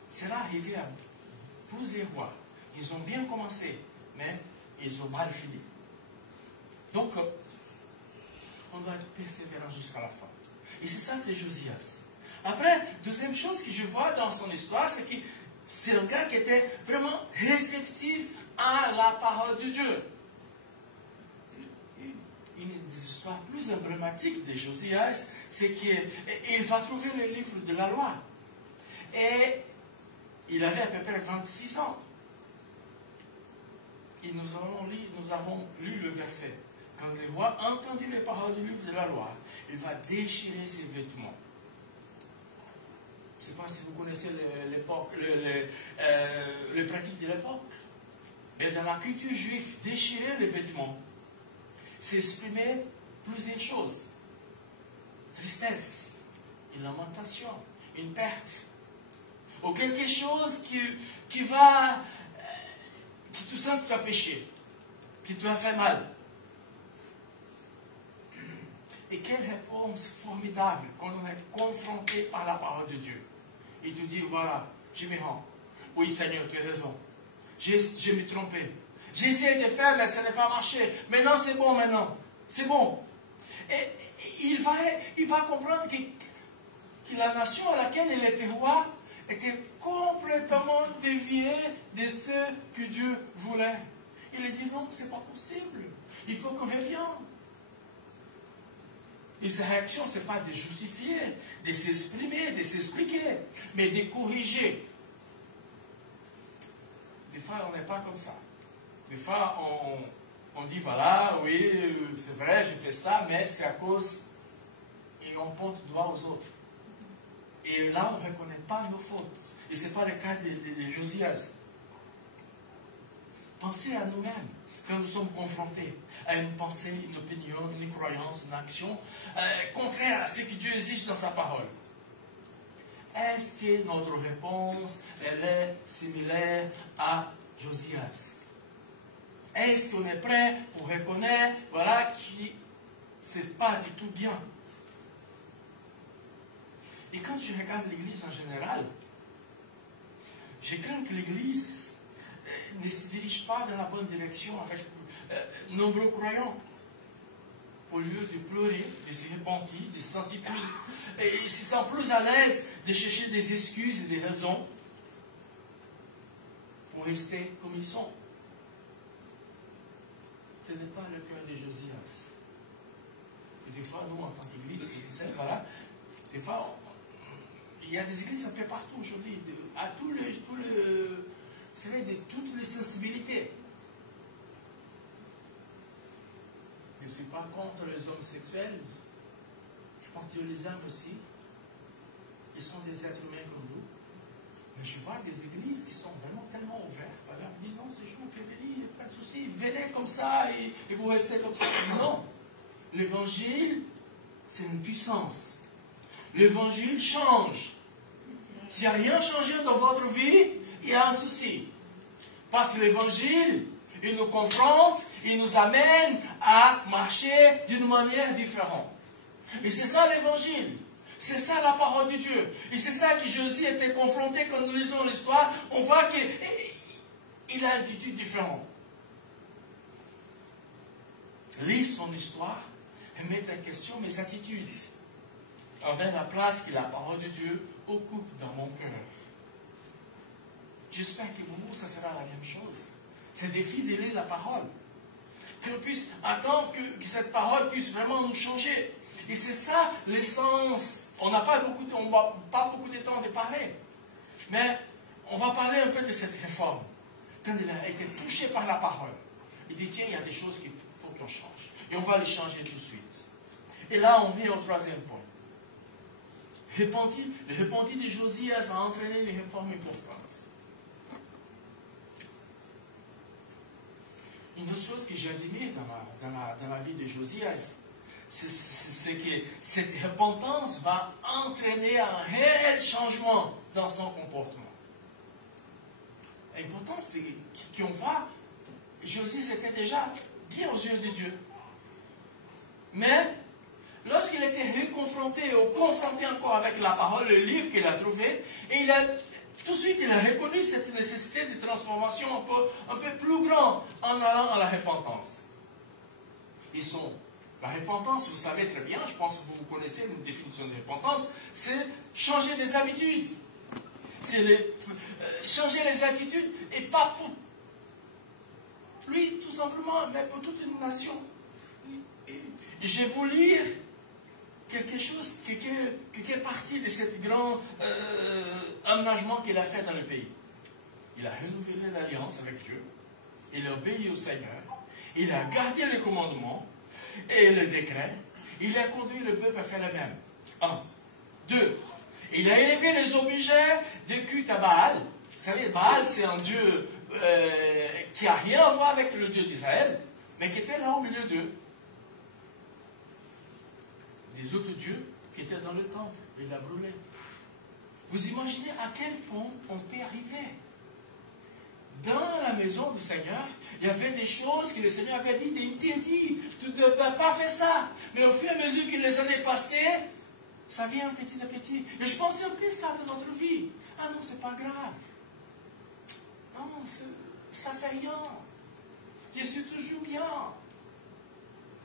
C'est là arrivé à plusieurs fois. Ils ont bien commencé, mais ils ont mal fini. Donc, on doit être persévérant jusqu'à la fin. Et c'est ça, c'est Josias. Après, deuxième chose que je vois dans son histoire, c'est que c'est un gars qui était vraiment réceptif à la parole de Dieu. Une des histoires plus emblématiques de Josias, c'est qu'il va trouver le livre de la loi. Et il avait à peu près 26 ans. Et nous avons lu le verset. Quand le roi a entendu les paroles du livre de la loi, il va déchirer ses vêtements. Je ne sais pas si vous connaissez les pratiques de l'époque. Mais dans la culture juive, déchirer les vêtements, c'est exprimer plusieurs choses. Tristesse, une lamentation, une perte. Ou quelque chose qui te sent que tu as péché, qui te a fait mal. Et quelle réponse formidable quand on est confronté par la parole de Dieu. Et te dire, voilà, je me rends. Oui, Seigneur, tu as raison. Je me trompé. J'ai essayé de faire, mais ça n'a pas marché. Maintenant, c'est bon, maintenant. C'est bon. Et il va comprendre que la nation à laquelle il était roi était complètement déviée de ce que Dieu voulait. Il a dit, non, ce n'est pas possible. Il faut qu'on revienne. Et sa réaction, ce n'est pas de justifier, de s'exprimer, de s'expliquer, mais de corriger. Des fois, on n'est pas comme ça. Des fois, on dit, voilà, oui, c'est vrai, j'ai fait ça, mais c'est à cause... Et on pointe le doigt aux autres. Et là, on ne reconnaît pas nos fautes. Et ce n'est pas le cas de Josias. Pensez à nous-mêmes, quand nous sommes confrontés à une pensée, une opinion, une croyance, une action contraire à ce que Dieu exige dans sa parole. Est-ce que notre réponse, elle est similaire à Josias? Est-ce qu'on est prêt pour reconnaître, voilà, que ce n'est pas du tout bien? Et quand je regarde l'Église en général, je crains que l'Église ne se dirige pas dans la bonne direction avec nombreux croyants. Au lieu de pleurer, de se repentir, de se sentir plus, et ils se sentent plus à l'aise de chercher des excuses et des raisons pour rester comme ils sont. Ce n'est pas le cœur de Josias. Et des fois, nous, en tant qu'Église, voilà, des fois, il y a des églises un peu partout aujourd'hui, à de toutes les sensibilités. Je ne suis pas contre les homosexuels. Je pense que Dieu les aime aussi. Ils sont des êtres humains comme nous. Mais je vois des églises qui sont vraiment tellement ouvertes. Par exemple, ils disent non, c'est juste que venez, pas de souci. Venez comme ça et vous restez comme ça. Non. L'évangile, c'est une puissance. L'évangile change. S'il n'y a rien changé dans votre vie, il y a un souci. Parce que l'évangile, il nous confronte, il nous amène à marcher d'une manière différente. Et c'est ça l'évangile. C'est ça la parole de Dieu. Et c'est ça que Josué était confronté quand nous lisons l'histoire. On voit qu'il a une attitude différente. Lis son histoire et mets en question mes attitudes envers la place que la parole de Dieu occupe dans mon cœur. J'espère que pour vous, ça sera la même chose. C'est défi de lire la parole. Qu'on puisse attendre que cette parole puisse vraiment nous changer. Et c'est ça l'essence. On n'a pas beaucoup de temps de parler. Mais on va parler un peu de cette réforme. Quand il a été touché par la parole, il dit tiens, il y a des choses qu'il faut qu'on change. Et on va les changer tout de suite. Et là, on vient au troisième point. Le repenti de Josias a entraîné les réformes importantes. Une autre chose que j'ai admirée dans la vie de Josias, c'est que cette repentance va entraîner un réel changement dans son comportement. L'important, c'est qu'on voit, Josias était déjà bien aux yeux de Dieu. Mais, lorsqu'il était confronté encore avec la parole, le livre qu'il a trouvé, et tout de suite, il a reconnu cette nécessité de transformation un peu plus grande en allant à la repentance. Et son La repentance, vous savez très bien, je pense que vous connaissez une définition de repentance, c'est changer des habitudes. C'est changer les attitudes, et pas pour lui tout simplement, mais pour toute une nation. Et je vais vous lire quelque chose, quelques parties de cet grand aménagement qu'il a fait dans le pays. Il a renouvelé l'alliance avec Dieu, il a obéi au Seigneur, il a gardé les commandements et le décret, il a conduit le peuple à faire le même. 1. 2. Il a élevé les objets de culte à Baal. Vous savez, Baal, c'est un dieu qui n'a rien à voir avec le Dieu d'Israël, mais qui était là au milieu d'eux. Des autres dieux qui étaient dans le temple. Il a brûlé. Vous imaginez à quel point on peut arriver. Dans la maison du Seigneur, il y avait des choses que le Seigneur avait dit, des interdits. Tu ne devais pas faire ça. Mais au fur et à mesure que les années passaient, ça vient petit à petit. Et je pensais un peu ça dans notre vie. Ah non, c'est pas grave. Non, ça fait rien. Je suis toujours bien.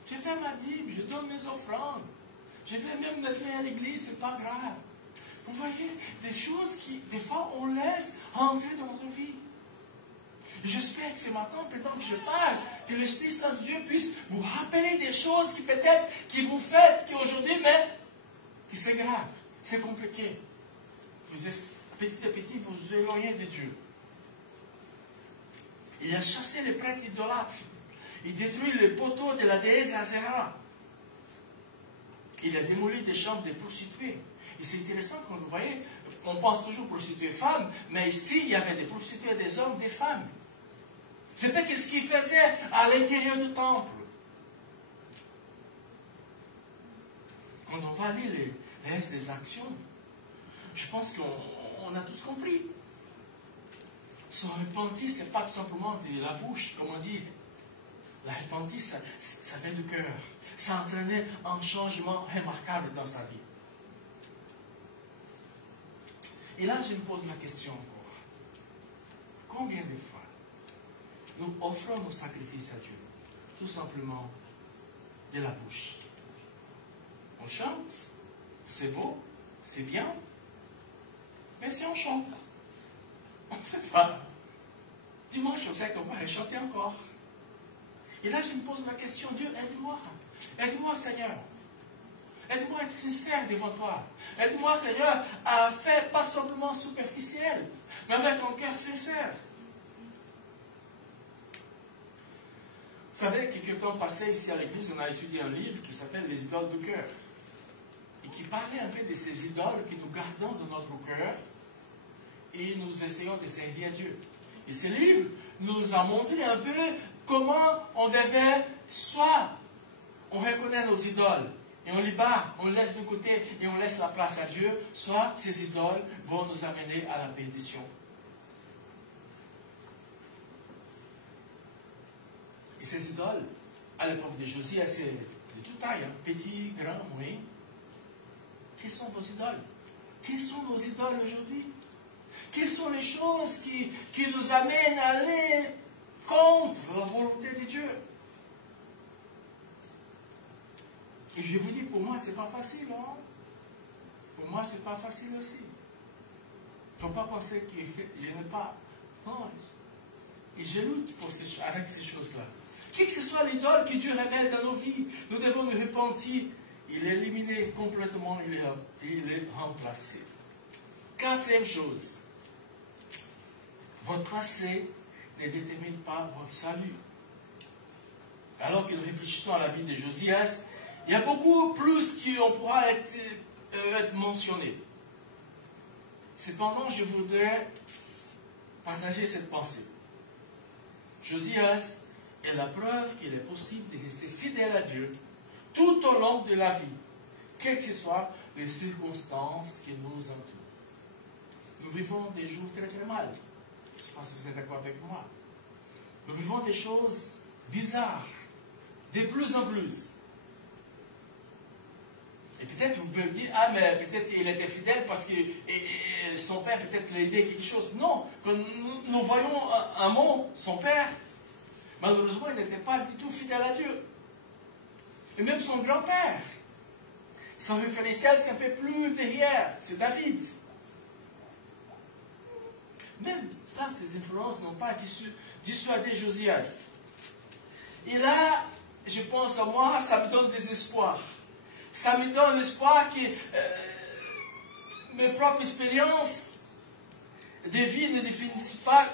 Je fais ma dîme, je donne mes offrandes. Je vais même me faire à l'église, c'est pas grave. Vous voyez, des choses qui, des fois, on laisse entrer dans notre vie. J'espère que ce matin, pendant que je parle, que l'Esprit Saint de Dieu puisse vous rappeler des choses qui peut-être, qui vous faites, qui aujourd'hui, mais que c'est grave, c'est compliqué. Vous êtes, petit à petit, vous vous éloignez de Dieu. Il a chassé les prêtres idolâtres. Il détruit les poteaux de la déesse Azera. Il a démoli des chambres des prostituées. Et c'est intéressant quand vous voyez, on pense toujours prostituées femmes, mais ici, il y avait des prostituées des hommes, des femmes. C'était ce qu'il faisait à l'intérieur du temple. Quand on va lire les restes des actions, je pense qu'on a tous compris. Se repentir, ce n'est pas tout simplement de la bouche, comme on dit. La repentir, ça vient du cœur. Ça entraînait un changement remarquable dans sa vie. Et là, je me pose la question encore. Combien de fois nous offrons nos sacrifices à Dieu? Tout simplement de la bouche. On chante, c'est beau, c'est bien, mais si on chante, on ne fait pas. Dimanche, on sait qu'on va chanter encore. Et là, je me pose la question, Dieu, aide-moi. Aide-moi, Seigneur. Aide-moi à être sincère devant toi. Aide-moi, Seigneur, à faire pas simplement superficiel, mais avec un cœur sincère. Vous savez, quelques temps passé ici à l'église, on a étudié un livre qui s'appelle Les idoles du cœur. Et qui parlait un peu de ces idoles que nous gardons dans notre cœur et nous essayons de servir à Dieu. Et ce livre nous a montré un peu comment on devait, soit on reconnaît nos idoles et on les bat, on les laisse de côté et on laisse la place à Dieu, soit ces idoles vont nous amener à la perdition. Et ces idoles, à l'époque de Josué, c'est de toute taille, hein, petit, grand, oui. Quelles sont vos idoles? Quelles sont nos idoles aujourd'hui? Quelles sont les choses qui nous amènent à aller contre la volonté de Dieu? Et je vous dis, pour moi, ce n'est pas facile. Hein? Pour moi, ce n'est pas facile aussi. Il ne faut pas penser que je n'ai pas. Non. Et je lutte avec ces choses-là. Quelle que ce soit l'idole que Dieu révèle dans nos vies, nous devons nous repentir. Il est éliminé complètement, il est remplacé. Quatrième chose. Votre passé ne détermine pas votre salut. Alors que nous réfléchissons à la vie de Josias, il y a beaucoup plus qui pourra être mentionné. Cependant, je voudrais partager cette pensée. Josias est la preuve qu'il est possible de rester fidèle à Dieu tout au long de la vie, quelles que soient les circonstances qui nous entourent. Nous vivons des jours très très mal. Je ne sais pas si vous êtes d'accord avec moi. Nous vivons des choses bizarres, de plus en plus. Et peut-être vous pouvez me dire, ah mais peut-être il était fidèle parce que son père peut-être l'a aidé quelque chose. Non, quand nous voyons Amon, son père, malheureusement il n'était pas du tout fidèle à Dieu. Et même son grand-père. Son référentiel, c'est un peu plus derrière. C'est David. Même ça, ces influences n'ont pas dissuadé Josias. Et là, je pense à moi, ça me donne des espoirs. Ça me donne l'espoir que mes propres expériences de vie ne définissent pas.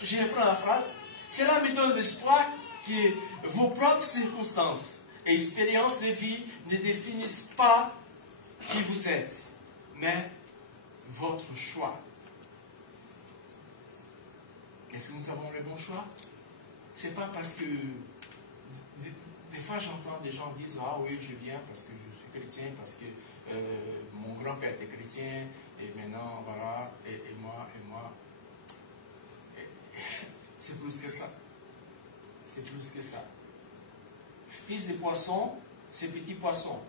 Je reprends la phrase. Cela me donne l'espoir que vos propres circonstances et expériences de vie ne définissent pas qui vous êtes, mais votre choix. Est-ce que nous avons le bon choix? C'est pas parce que des fois j'entends des gens dire ah oui je viens parce que je suis chrétien, parce que mon grand-père était chrétien et maintenant voilà et moi. C'est plus que ça. C'est plus que ça. Fils de poisson, c'est petit poisson.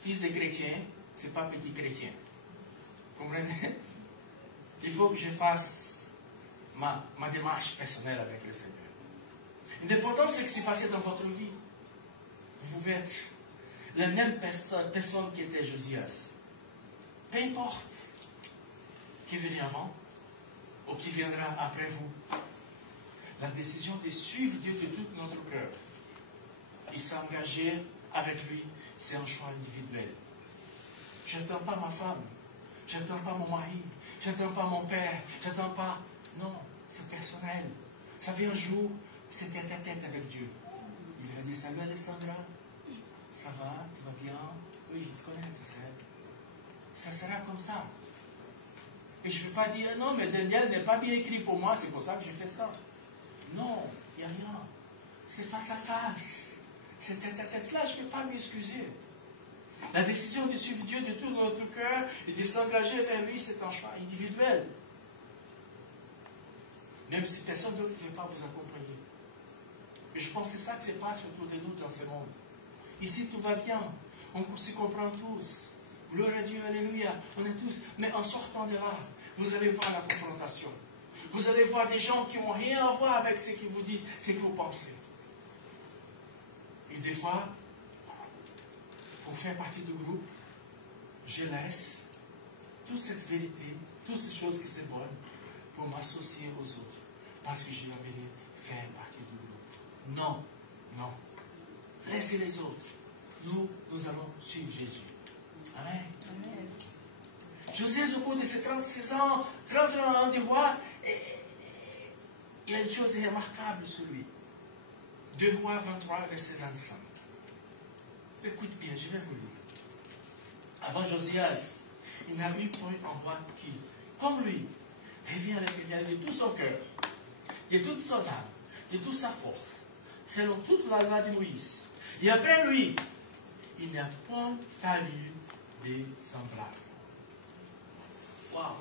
Fils de chrétien, c'est pas petit chrétien. Vous comprenez? Il faut que je fasse ma démarche personnelle avec le Seigneur. Indépendant de ce qui s'est passé dans votre vie, vous pouvez être la même personne qui était Josias. Peu importe qui est venu avant ou qui viendra après vous. La décision de suivre Dieu de tout notre cœur et s'engager avec lui, c'est un choix individuel. Je n'attends pas ma femme, je n'attends pas mon mari, je n'attends pas mon père, je n'attends pas. Non, c'est personnel. Ça vient un jour, c'est tête à tête avec Dieu. Il va dire salut Alessandra, ça va, tu vas bien? Oui, je te connais, tu sais. Ça sera comme ça. Et je ne peux pas dire non, mais Daniel n'est pas bien écrit pour moi, c'est pour ça que j'ai fait ça. Non, il n'y a rien. C'est face à face. C'est tête à tête. Là, je ne peux pas m'excuser. La décision de suivre Dieu de tout notre cœur et de s'engager vers lui, c'est un choix individuel. Même si personne d'autre ne veut pas vous accompagner. Et je pense que c'est ça qui se passe autour de nous dans ce monde. Ici, tout va bien. On se comprend tous. Gloire à Dieu, alléluia. On est tous. Mais en sortant de là, vous allez voir la confrontation. Vous allez voir des gens qui n'ont rien à voir avec ce que vous dites, ce que vous pensez. Et des fois, pour faire partie du groupe, je laisse toute cette vérité, toutes ces choses qui sont bonnes, pour m'associer aux autres. Parce que j'ai envie de faire partie du groupe. Non, non. Laissez les autres. Nous allons suivre Jésus. Amen. Amen. José, au bout de ses 36 ans, 31 ans de roi, il y a une chose remarquable sur lui. 2 Rois 23, verset 25. Écoute bien, je vais vous lire. Avant Josias, il n'a eu point un roi qui, comme lui, revient à l'Éternel de tout son cœur, de toute son âme, de toute sa force, selon toute la loi de Moïse. Et après lui, il n'y a point eu de semblable. Waouh!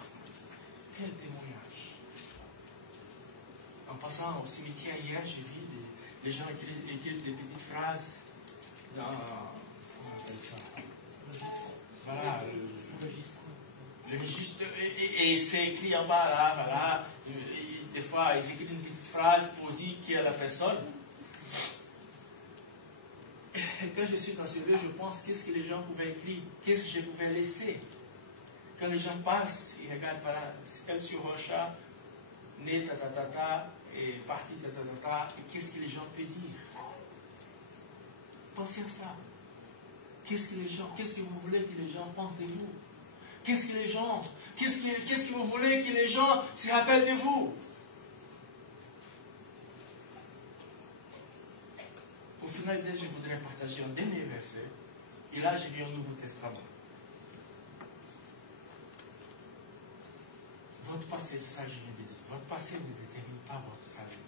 Quel témoignage! En passant au cimetière hier, j'ai vu des gens écrire des petites phrases dans. Comment on appelle ça? Voilà, le registre. Et c'est écrit en bas, là, voilà. Des fois, ils écrivent une petite phrase pour dire qui est la personne. Et quand je suis dans ce lieu, je pense qu'est-ce que les gens pouvaient écrire, qu'est-ce que je pouvais laisser. Quand les gens passent, ils regardent, voilà, elle sur Rocha, né, ta, et parti, ta, et qu'est-ce que les gens peuvent dire? Pensez à ça. Qu'est-ce que vous voulez que les gens pensent de vous? Qu'est-ce que vous voulez que les gens se rappellent de vous? Pour finaliser, je voudrais partager un dernier verset. Et là, je viens au Nouveau Testament. Votre passé, c'est ça que je viens de dire. Votre passé ne détermine pas votre salut.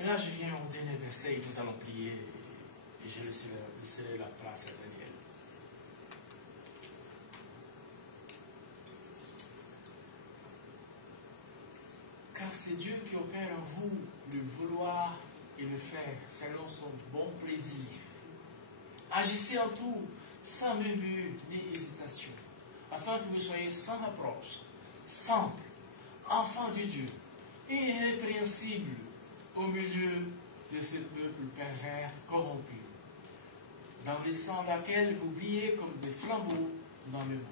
Et là, je viens au dernier verset et nous allons prier. Et je laisserai la place à Daniel. Car c'est Dieu qui opère en vous le vouloir et le faire selon son bon plaisir. Agissez en tout, sans murmure ni hésitation, afin que vous soyez sans approche, simple, enfant de Dieu, irrépréhensible au milieu de ce peuple pervers corrompu, dans le sang laquelle vous brillez comme des flambeaux dans le monde.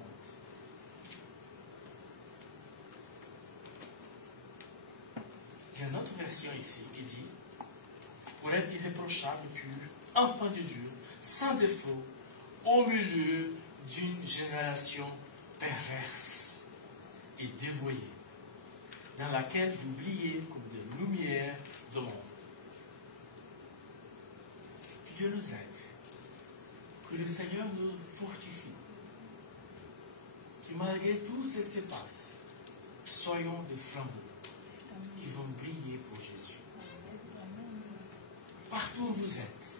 Il y a une autre version ici qui dit, pour être irréprochable, pur, enfant de Dieu, sans défaut, au milieu d'une génération perverse et dévoyée, dans laquelle vous brillez comme des lumières de monde. Que Dieu nous aide, que le Seigneur nous fortifie, que malgré tout ce qui se passe, soyons des flambeaux qui vont briller pour Jésus. Partout où vous êtes,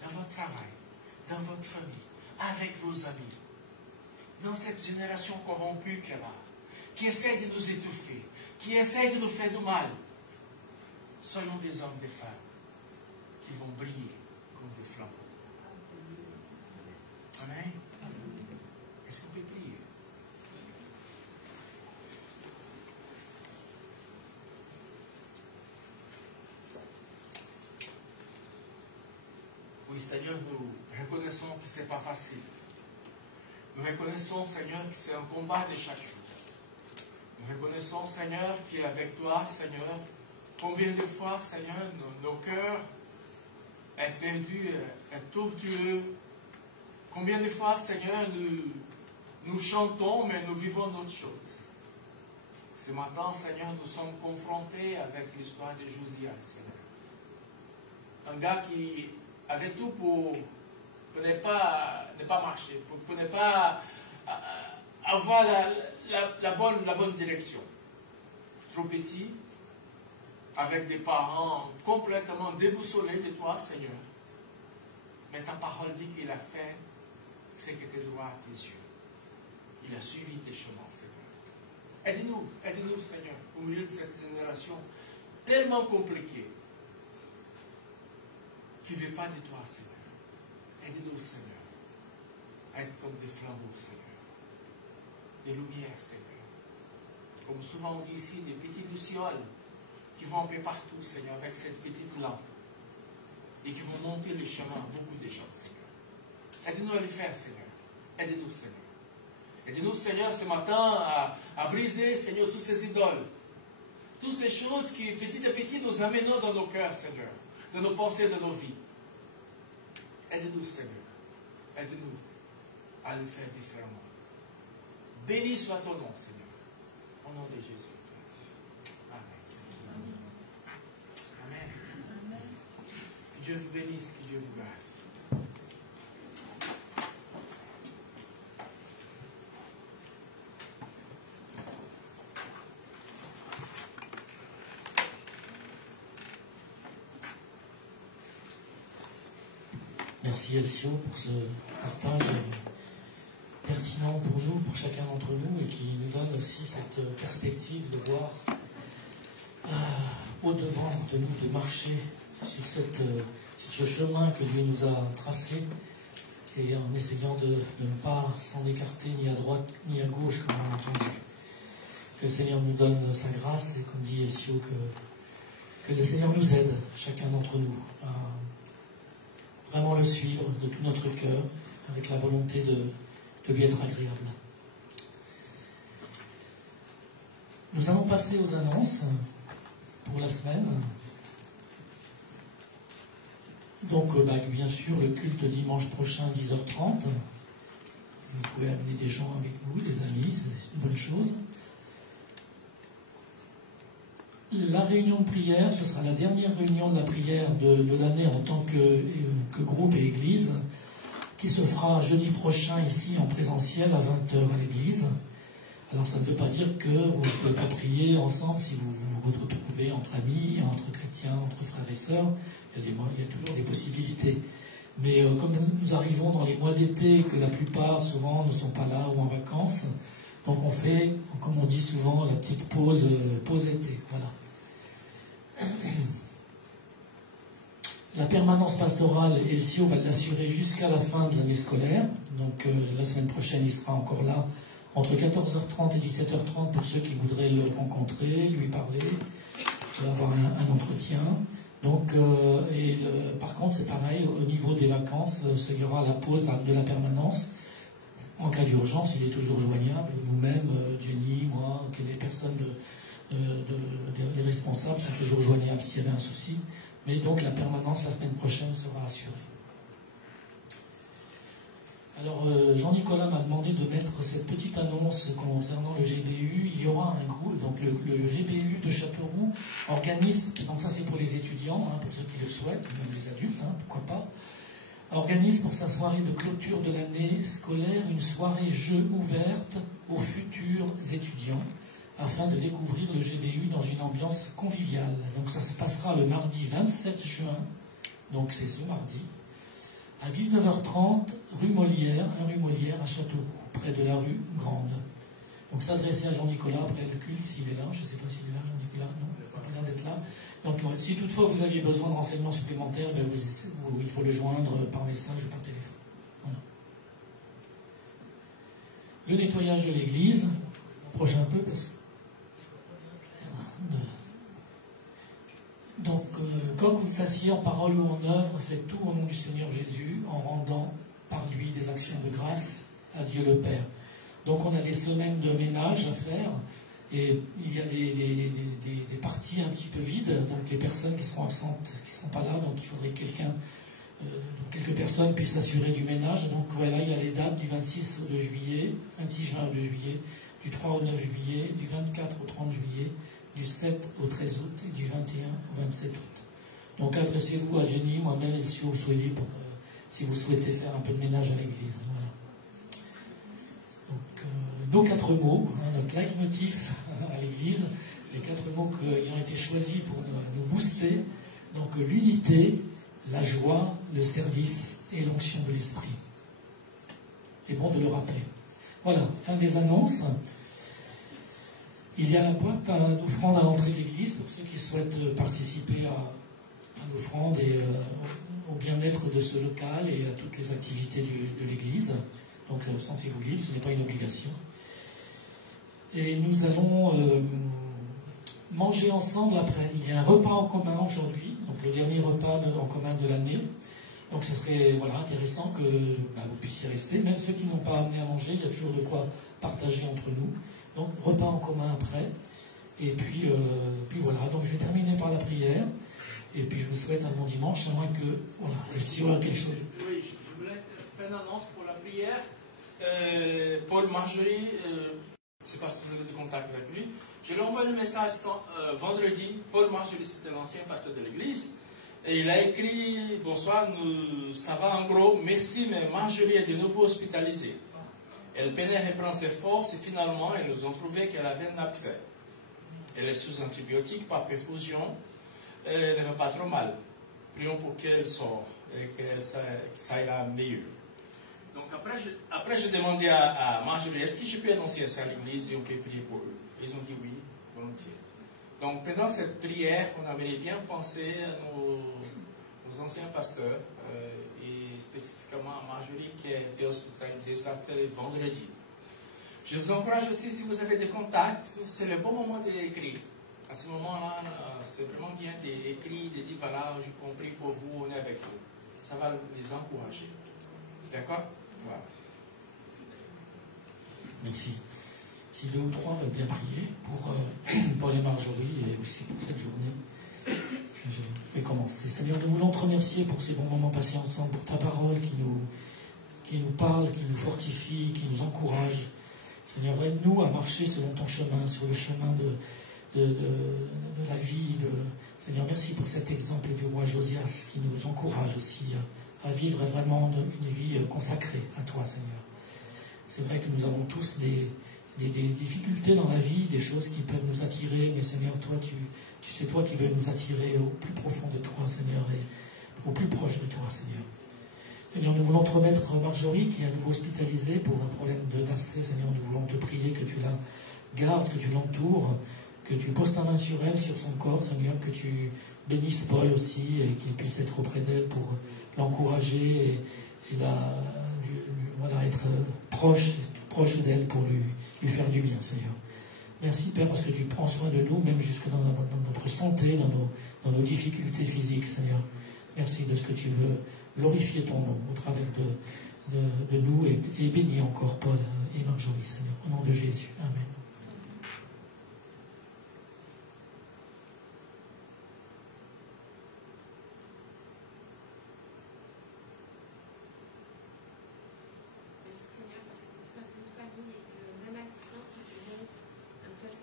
dans votre travail, dans votre famille, avec vos amis, dans cette génération corrompue qu'il y a là, qui essaie de nous étouffer, qui essaie de nous faire du mal, soyons des hommes, des femmes, qui vont briller comme des flambeaux. Amen. Est-ce qu'on peut prier? Oui, Seigneur, nous reconnaissons que ce n'est pas facile. Nous reconnaissons, Seigneur, que c'est un combat de chaque jour. Nous reconnaissons, Seigneur, qu'avec toi, Seigneur, combien de fois, Seigneur, nos cœurs sont perdus, sont tortueux. Combien de fois, Seigneur, nous chantons, mais nous vivons d'autres choses. Ce matin, Seigneur, nous sommes confrontés avec l'histoire de Josia, Seigneur. Un gars qui avait tout pour ne pas marcher, pour ne pas avoir la bonne direction. Trop petit, avec des parents complètement déboussolés de toi, Seigneur. Mais ta parole dit qu'il a fait ce qui était droit à tes yeux. Il a suivi tes chemins, Seigneur. Aide-nous, Seigneur, au milieu de cette génération tellement compliquée qui ne veut pas de toi, Seigneur. Aide-nous, Seigneur, à être comme des flambeaux, Seigneur. Des lumières, Seigneur. Comme souvent on dit ici, des petites lucioles qui vont un peu partout, Seigneur, avec cette petite lampe. Et qui vont monter le chemin à beaucoup de gens, Seigneur. Aide-nous à le faire, Seigneur. Aide-nous, Seigneur. Aide-nous, Seigneur, ce matin à briser, Seigneur, toutes ces idoles. Toutes ces choses qui, petit à petit, nous amènent dans nos cœurs, Seigneur. De nos pensées, de nos vies. Aide-nous, Seigneur. Aide-nous à le faire différemment. Béni soit ton nom, Seigneur. Au nom de Jésus. Amen, Seigneur. Amen. Amen. Que Dieu vous bénisse, que Dieu vous garde. Merci Elcio pour ce partage pertinent pour nous, pour chacun d'entre nous, et qui nous donne aussi cette perspective de voir au-devant de nous, de marcher sur ce chemin que Dieu nous a tracé, et en essayant de ne pas s'en écarter ni à droite ni à gauche, comme on a entendu. Que le Seigneur nous donne sa grâce, et comme dit Elcio, que le Seigneur nous aide, chacun d'entre nous, à vraiment le suivre de tout notre cœur, avec la volonté de lui être agréable. Nous allons passer aux annonces pour la semaine. Donc, bien sûr, le culte dimanche prochain, 10h30. Vous pouvez amener des gens avec vous, des amis, c'est une bonne chose. La réunion de prière, ce sera la dernière réunion de la prière de l'année en tant que groupe et église, qui se fera jeudi prochain ici en présentiel à 20h à l'église. Alors ça ne veut pas dire que vous ne pouvez pas prier ensemble si vous vous retrouvez entre amis, entre chrétiens, entre frères et sœurs. Il y a toujours des possibilités. Mais comme nous arrivons dans les mois d'été, que la plupart souvent ne sont pas là ou en vacances, donc on fait, comme on dit souvent, la petite pause été. Voilà. La permanence pastorale, Elcio va l'assurer jusqu'à la fin de l'année scolaire. Donc la semaine prochaine, il sera encore là entre 14h30 et 17h30 pour ceux qui voudraient le rencontrer, lui parler, avoir un entretien. Donc, par contre, c'est pareil, au niveau des vacances, il y aura la pause de la permanence. En cas d'urgence, il est toujours joignable. Nous-mêmes, Jenny, moi, que les personnes, les responsables sont toujours joignables s'il y avait un souci. Mais donc, la permanence la semaine prochaine sera assurée. Alors, Jean-Nicolas m'a demandé de mettre cette petite annonce concernant le GBU. Il y aura un groupe, donc le GBU de Châteauroux organise, donc ça c'est pour les étudiants, pour ceux qui le souhaitent, même les adultes, pourquoi pas, organise pour sa soirée de clôture de l'année scolaire une soirée jeu ouverte aux futurs étudiants afin de découvrir le GBU dans une ambiance conviviale. Donc ça se passera le mardi 27 juin, donc c'est ce mardi, à 19h30, rue Molière à Châteauroux, près de la rue Grande. Donc s'adresser à Jean-Nicolas après le culte, s'il est là, je ne sais pas s'il est là, Jean-Nicolas, non, il n'a pas l'air d'être là. Donc si toutefois vous aviez besoin de renseignements supplémentaires, il faut le joindre par message ou par téléphone. Voilà. Le nettoyage de l'église, on approche un peu parce que donc, quoi que vous fassiez en parole ou en œuvre, faites tout au nom du Seigneur Jésus, en rendant par lui des actions de grâce à Dieu le Père. Donc on a des semaines de ménage à faire, et il y a des parties un petit peu vides, donc les personnes qui seront absentes, qui ne seront pas là, donc il faudrait que quelques personnes puissent s'assurer du ménage. Donc voilà, il y a les dates du 26 juin au 2 juillet, du 3 au 9 juillet, du 24 au 30 juillet, du 7 au 13 août et du 21 au 27 août. Donc adressez-vous à Jenny, moi-même et si vous souhaitez, si vous souhaitez faire un peu de ménage à l'église. Voilà. Donc nos 4 mots, notre leitmotiv à l'église, les 4 mots qui ont été choisis pour nous booster, donc l'unité, la joie, le service et l'onction de l'esprit. C'est bon de le rappeler. Voilà, fin des annonces. Il y a la boîte d'offrande à l'entrée de l'église pour ceux qui souhaitent participer à l'offrande et au bien-être de ce local et à toutes les activités de l'église. Donc sentez-vous libre, ce n'est pas une obligation. Et nous allons manger ensemble après. Il y a un repas en commun aujourd'hui, donc le dernier repas en commun de l'année. Donc ce serait intéressant que vous puissiez rester. Même ceux qui n'ont pas amené à manger, il y a toujours de quoi partager entre nous. Donc, repas en commun après. Et puis voilà. Donc, je vais terminer par la prière. Et puis, je vous souhaite un bon dimanche, à moins que, s'il y aura quelque chose. Oui, je voulais faire une annonce pour la prière. Paul Marjorie, je ne sais pas si vous avez des contacts avec lui. Je lui ai envoyé le message vendredi. Paul Marjorie, c'était l'ancien pasteur de l'église. Et il a écrit: bonsoir, ça va en gros, merci, mais Marjorie est de nouveau hospitalisée. Elle peinait à reprendre ses forces et finalement, ils nous ont trouvé qu'elle avait un abcès. Elle est sous antibiotiques par perfusion. Elle ne va pas trop mal. Prions pour qu'elle sorte et que ça ira mieux. Donc après, j'ai demandé à Marjorie: est-ce que je peux annoncer ça à l'église et on peut prier pour eux? Ils ont dit oui, volontiers. Donc pendant cette prière, on aimerait bien penser à nos anciens pasteurs. Et spécifiquement à Marjorie qui a été hospitalisée vendredi. Je vous encourage aussi, si vous avez des contacts, c'est le bon moment d'écrire. À ce moment-là, c'est vraiment bien d'écrire, de dire voilà, je prie pour vous, on est avec vous. Ça va les encourager. D'accord? Voilà. Merci. Si 2 ou 3 veulent bien prier pour les Marjorie et aussi pour cette journée. Je vais commencer. Seigneur, nous voulons te remercier pour ces bons moments passés ensemble, pour ta parole qui nous parle, qui nous fortifie, qui nous encourage. Seigneur, aide-nous à marcher selon ton chemin, sur le chemin de la vie. Seigneur, merci pour cet exemple du roi Josias qui nous encourage aussi à vivre vraiment une vie consacrée à toi, Seigneur. C'est vrai que nous avons tous des difficultés dans la vie, des choses qui peuvent nous attirer, mais Seigneur, toi, c'est toi qui veux nous attirer au plus profond de toi, Seigneur, et au plus proche de toi, Seigneur. Seigneur, nous voulons te remettre Marjorie, qui est à nouveau hospitalisée pour un problème d'abcès. Seigneur, nous voulons te prier que tu la gardes, que tu l'entoures, que tu poses ta main sur elle, sur son corps, Seigneur, que tu bénisses Paul aussi, et qu'il puisse être auprès d'elle pour l'encourager et être proche d'elle pour lui faire du bien, Seigneur. Merci, Père, parce que tu prends soin de nous, même jusque dans notre santé, dans nos difficultés physiques, Seigneur. Merci de ce que tu veux glorifier ton nom au travers de nous et bénis encore Paul et Marjorie, Seigneur. Au nom de Jésus. Amen.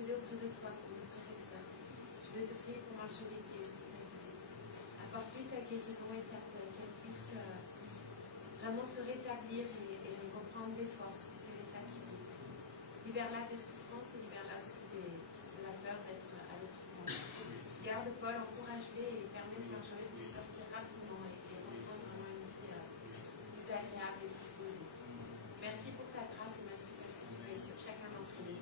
Auprès de toi pour nos frères et sœurs. Je veux te prier pour Marjorie qui est hospitalisée. Apporte-lui ta guérison et ta paix, qu'elle puisse vraiment se rétablir et reprendre des forces puisqu'elle est fatiguée. Libère-la des souffrances et libère-la aussi de la peur d'être à l'hôpital. Garde Paul, encourage-les et permets que Marjorie puisse sortir rapidement et reprendre vraiment une vie plus agréable et plus posée. Merci pour ta grâce et merci parce que tu es sur chacun d'entre nous.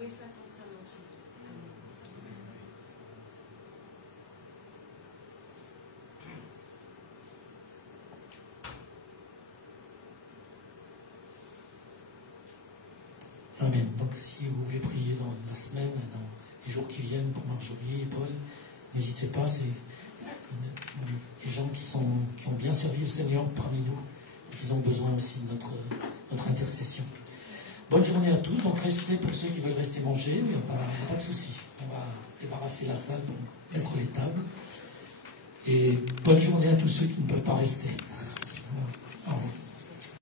Oui, soit ton Saint-Nom, Jésus. Amen. Amen. Donc, si vous voulez prier dans la semaine, dans les jours qui viennent pour Marjorie et Paul, n'hésitez pas. C'est les gens qui ont bien servi le Seigneur parmi nous, qui ont besoin aussi de notre intercession. Bonne journée à tous. Donc restez, pour ceux qui veulent rester manger, il n'y a pas de souci. On va débarrasser la salle pour mettre les tables. Et bonne journée à tous ceux qui ne peuvent pas rester. Au revoir.